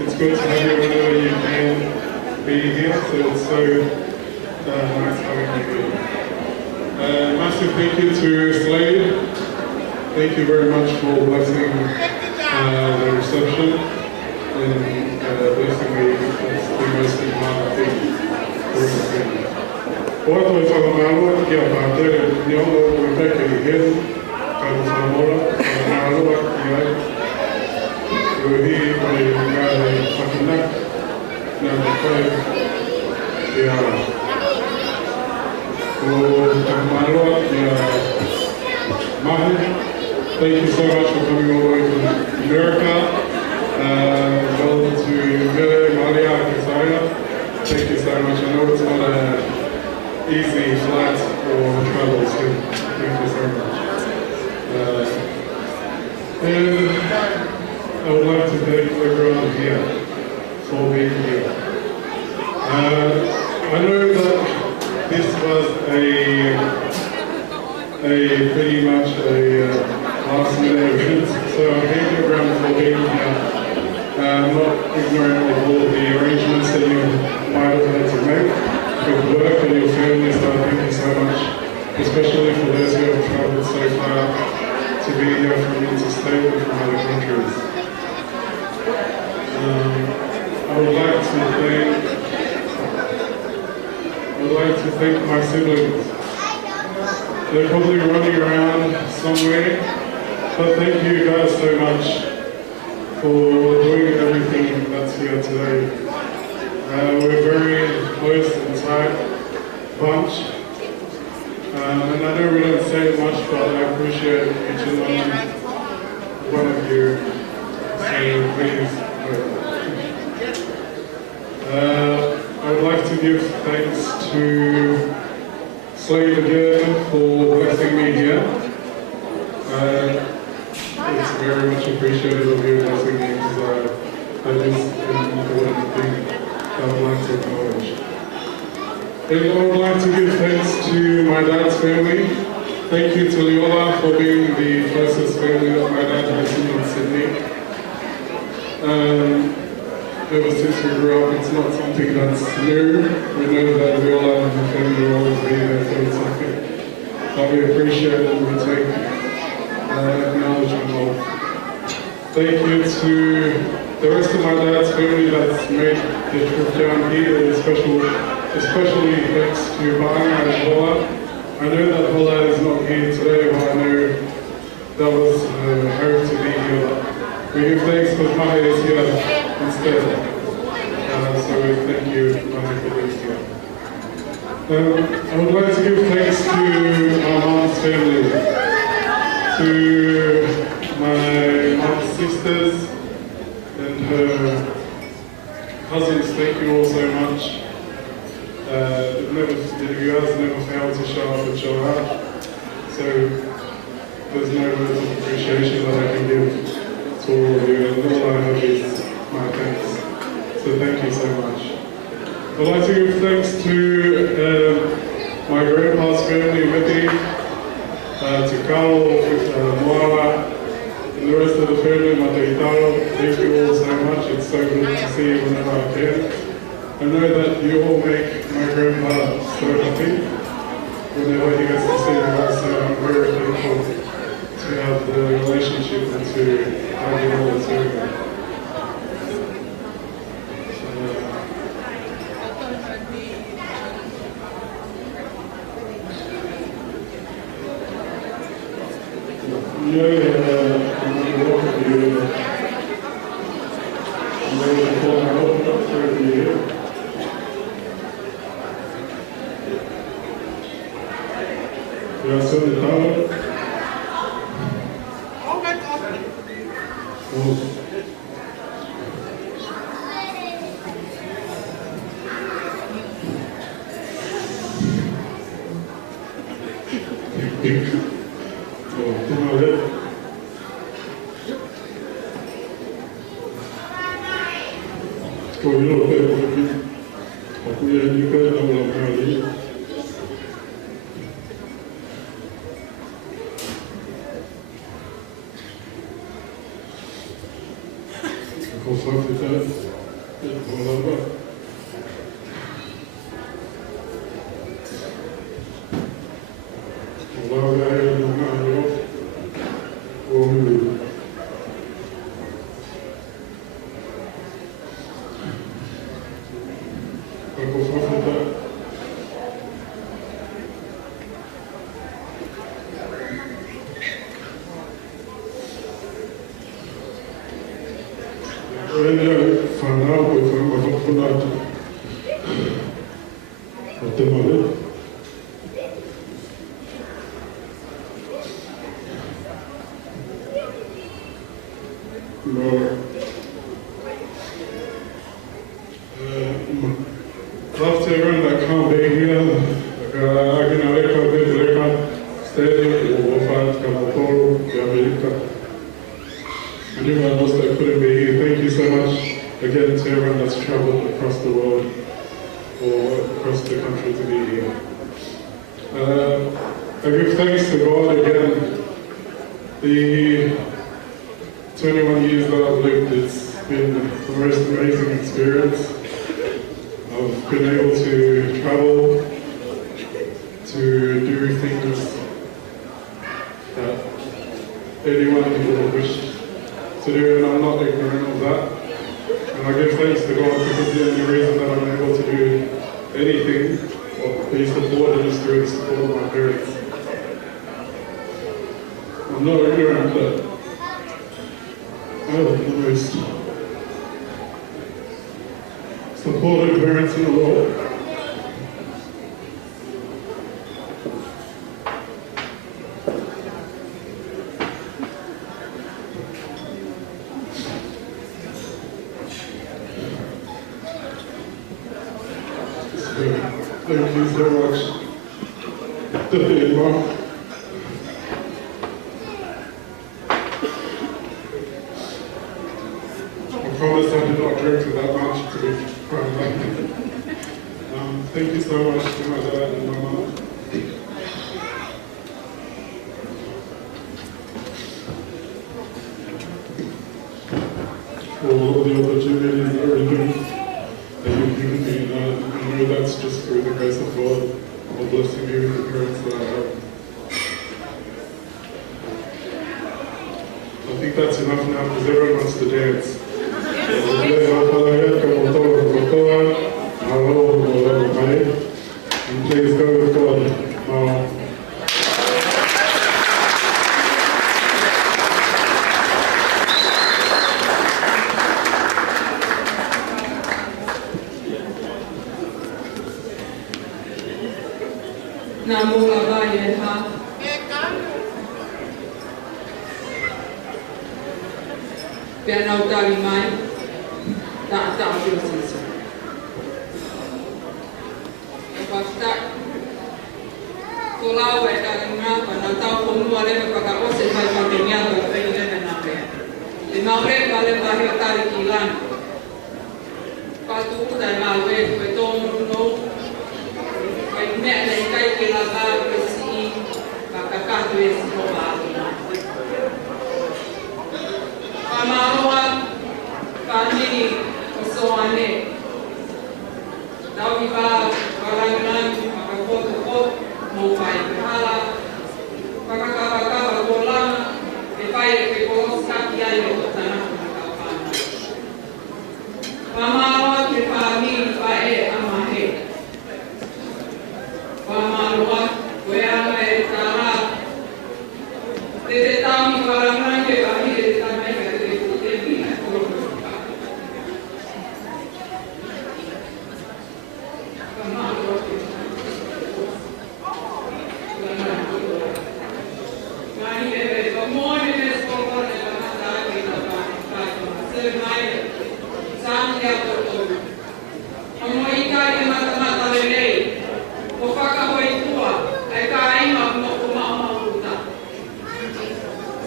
It's good to have you whenever you can be here, so it's so nice having you here. Massive thank you to Slade. Thank you very much for blessing the reception and blessing me. That's the most important thing for the family. What was on my Lord? Yeah, but I did it. You know, we're back in here. Mahe, thank you so much for coming all the way from America. Well to thank you so much. I know it's not an easy flight or travel, so thank you so much. And I would like to thank everyone here for being here. I know that this was a pretty much a last minute event, so thank you everyone for being here. I'm not ignorant of all of the arrangements that you might have had to make with work and your families, so thank you so much, especially for those who have travelled so far to be here from interstate and from other countries. I would like to thank my siblings. They're probably running around somewhere, but thank you guys so much for doing everything that's here today. We're very close and tight bunch. And I know we don't say it much, but I appreciate each and one of you. So please. I would like to give thanks to Slade again for blessing me here. It's very much appreciated of you blessing me because that is an important thing that I would like to acknowledge. And I would like to give thanks to my dad's family. Thank you to Leola for being the closest family that my dad has in Sydney. Ever since we grew up, it's not something that's new. We know that Leola and her family will always be there, so it's something that we appreciate and we take acknowledgement of. Thank you to the rest of my dad's family that's made the trip down here, especially thanks to Mahe and Paula. I know that Paula is not here today, but I know that was her to be here. We give thanks because Mahe is here instead. So thank you, Mahe, for being here. I would like to give thanks to my mom's family, to my mom's sisters and her cousins. Thank you all so much. You guys never failed to show up and show out, so there's no words of appreciation that I can give to all of you, and all I have is my thanks. So thank you so much. I'd like to give thanks to my grandpa's family, Mithi, to Carl, Moala, and the rest of the family, Mataitaro. Thank you all so much. It's so good to see you whenever I can. I know that you all make my grandpa so happy whenever he gets to see you guys, so I'm very thankful to have the relationship and to have you all too. Lord, for my open up through the year. We are so tired. After everyone that can't be here, anyone else that couldn't be here, thank you so much again to everyone that's travelled across the world or across the country to be here. I give thanks to God again. The 21 years that I've lived, it's been the most amazing experience. I've been able to travel, to do things that anyone would wish to do, and I'm not ignorant of that. And I give thanks to God because the only reason that I'm able to do anything or be supported is through the support of my parents. I'm not ignorant that I have the most supportive parents in the world. Thank you so much, Daddy and Mom. I promise I did not drink that much to be crying back. Thank you so much to my dad and my mom. For all the opportunities and everything that you've given me. I know that's just through the grace of God, or blessing me with the parents that I have. I think that's enough now because everyone wants to dance. And please go with God. Mama, Mahe,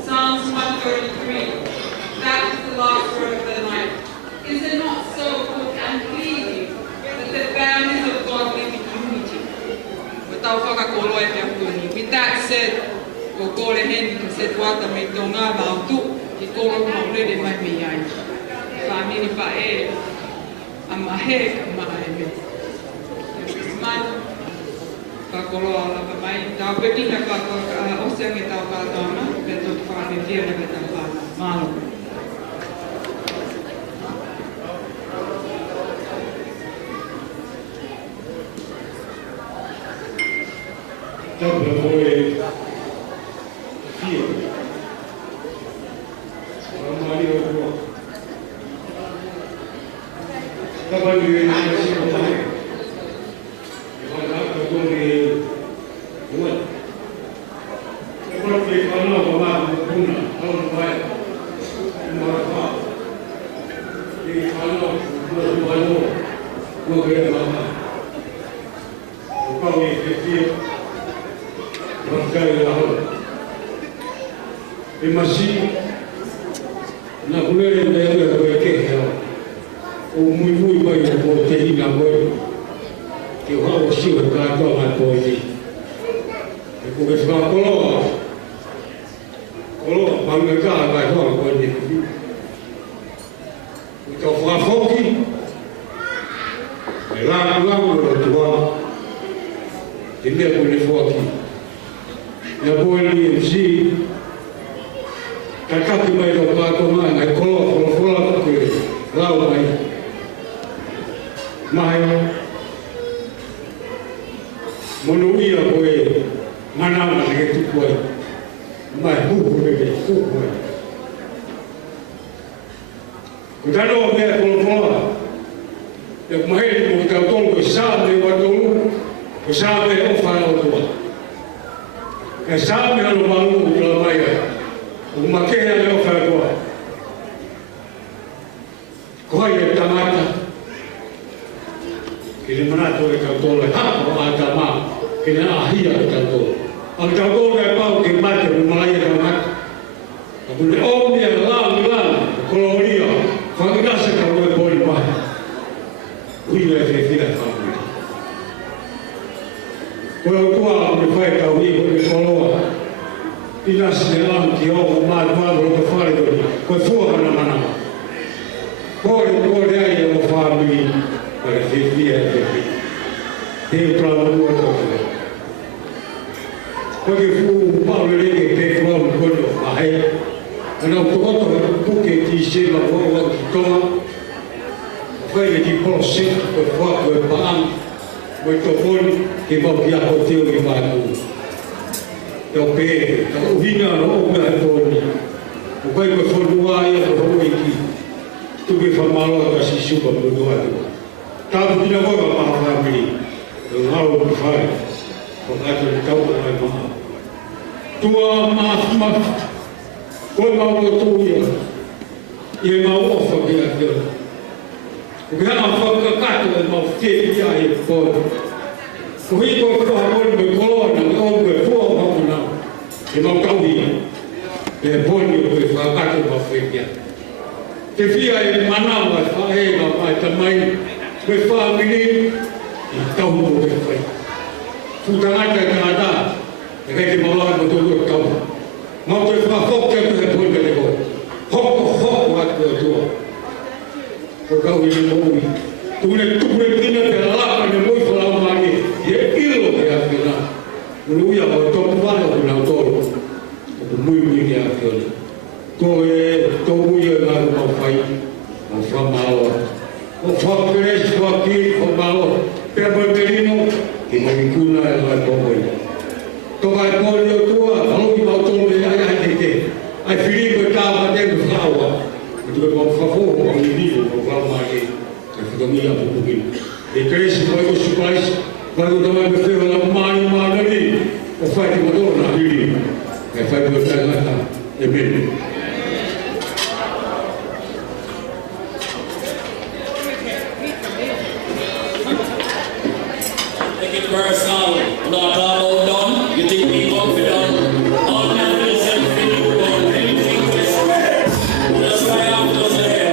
Psalms 133. That is the last word of the night. Is it not so good and pleasing that the families of God live in unity? With that said, family Pae, Mahe, Mahe. Pakoloa la mai tau pekina pa osiang e tau patona pe tu fa ni dia na ta pa malo tau le foi fio mari o ko ta ba ni ni si ko mai na kulele ndio kuwekea umuhimu wa kuotea na wewe kiwao sio kato matoji ukifika kolo pangeka kato kwa ni utafuta foki la ndio tuwa ndio kulifoki ya boli msi kakati mai do pato mai kolo ko lao mai monuia koe manama ke tukoe mai buku ke tukoe kutano me kolo e mai mo ka tolo sabe wa tolo ko sabe o fa o tua e sabe lo malu lo mai o makea le o fa tua koe tamata kile manato e ka tolo ha o atama kena ahia tanto al tanto ke pau ke mate mo mai ka mate aku le o me la koloria fa ka se ka mo boli pa ui le fe fila fa ko tua me fai ka ui ko me koloa ina se la ki o ma lo ko fare ko fu na mana ko le ai o fa mi per fe fila e Paula porque fu Paula che per quello Mahe hanno trovato che ti diceva che toma fai di posse per fare il pan questo fuori che va via con te che va tu e per vino no per fuori poi per fuori poi tu che fa male si suba per due tanto di lavoro ma famiglia non ho più fare ho fatto il cavolo mai mamma tua mamma come ho tu io ma ho fatto via abbiamo fatto cacco e ma via e poi poi con me colonna o per fuoco no e ma cavolo e poi per fare cacco ma via che via e manava fa e ma mai per famiglia tau mo ke fai fu tangata Canada e che mola ko to tau mo te fa fokke te po ke ko hoko wa to ko ka wi mo wi tu ne tina te la ne mo fa la ma ni e ilo ke afina lu ya ko to pa no na to ko muy ke afina to e to muy na ko fai mo fa malo o fa kres ko ki ko malo per Bertolino che non incuna la poi tova il pollo tua non mi va tolto ai che ai Filippo stava dentro l'aua e tu con favore con il vivo con la mare che famiglia pubblica e cresci poi con su paese quando dovrebbe fare la mano lì o fai di madonna lì e fai per te la e bene it personal. You know what I'm about done? You think me come for done? All my friends and people done. Anything to swear. Just fly off those there.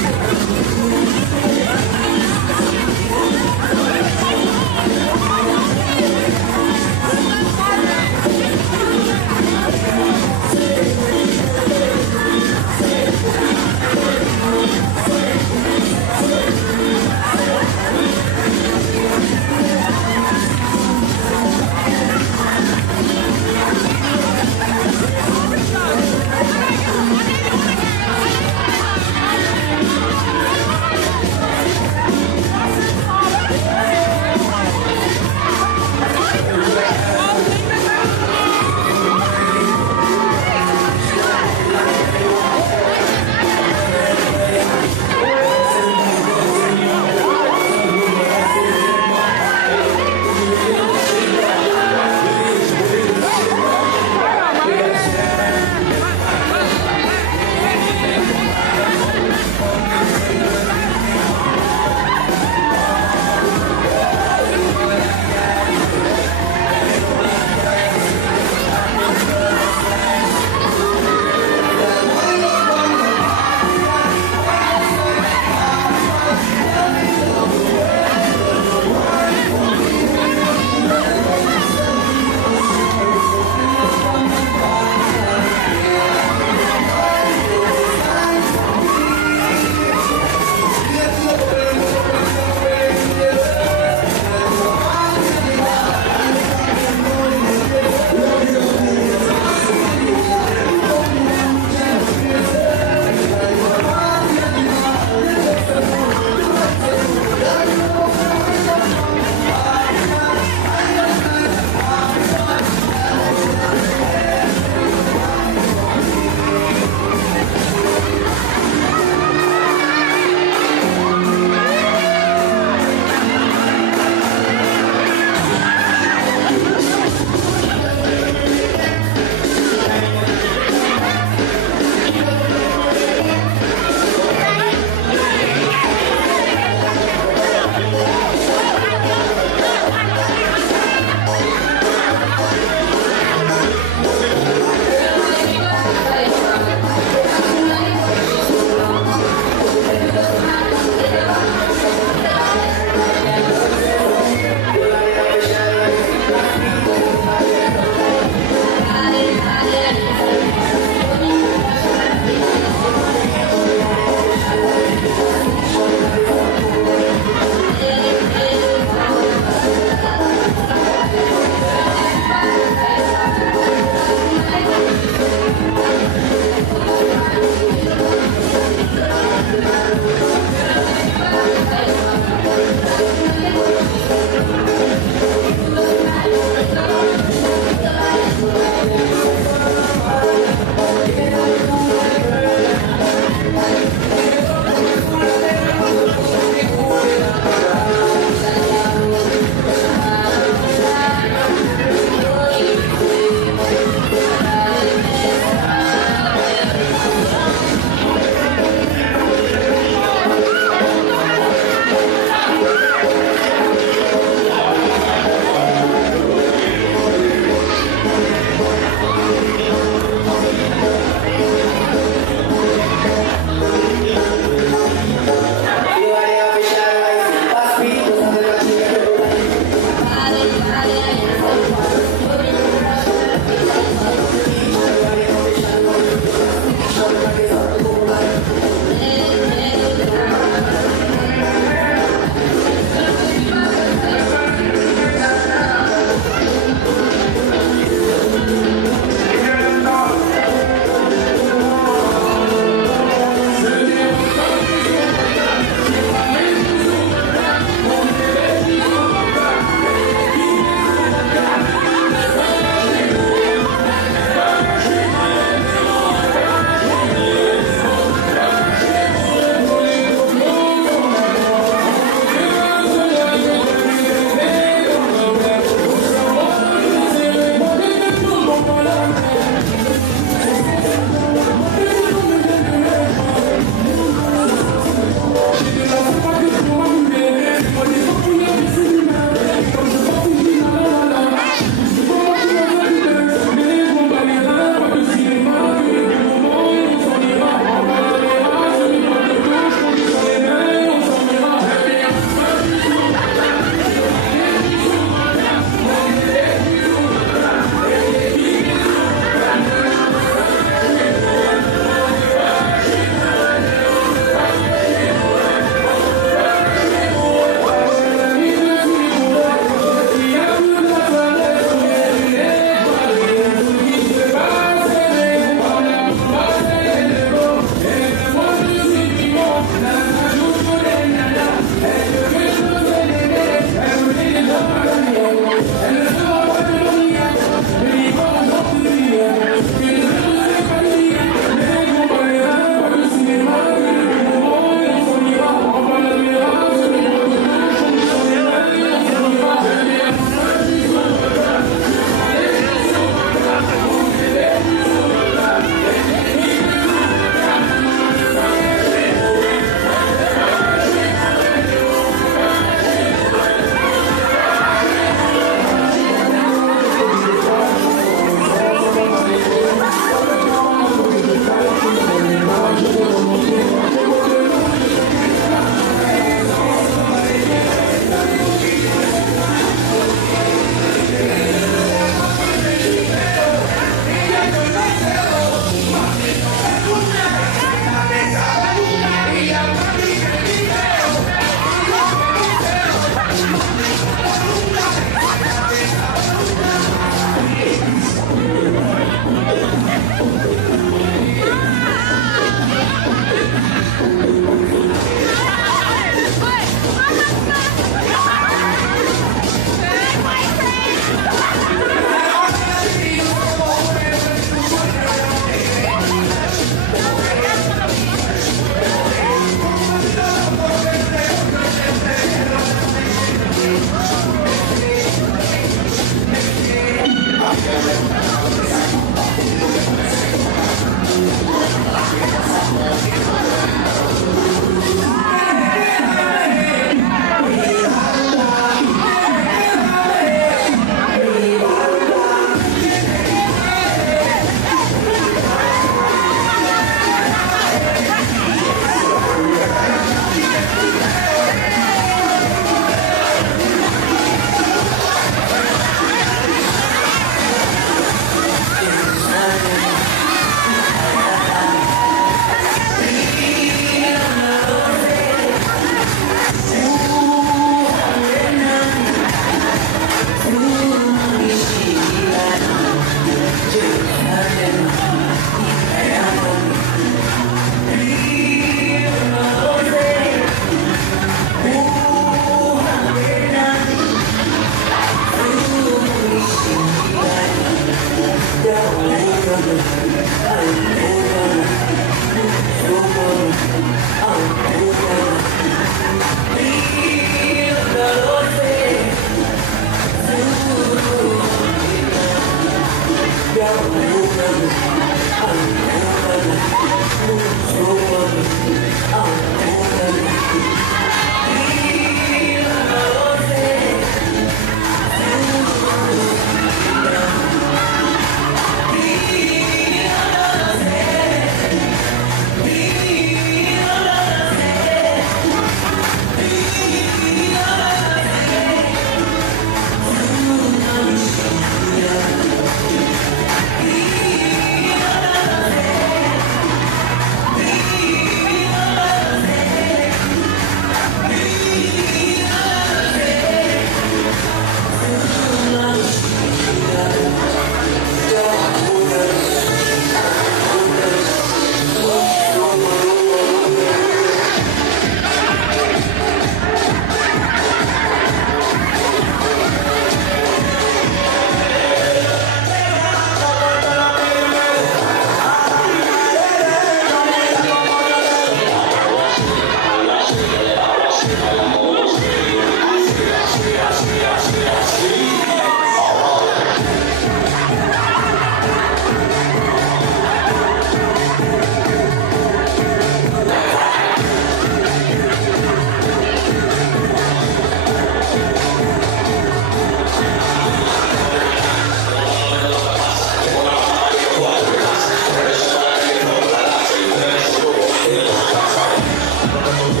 Yeah.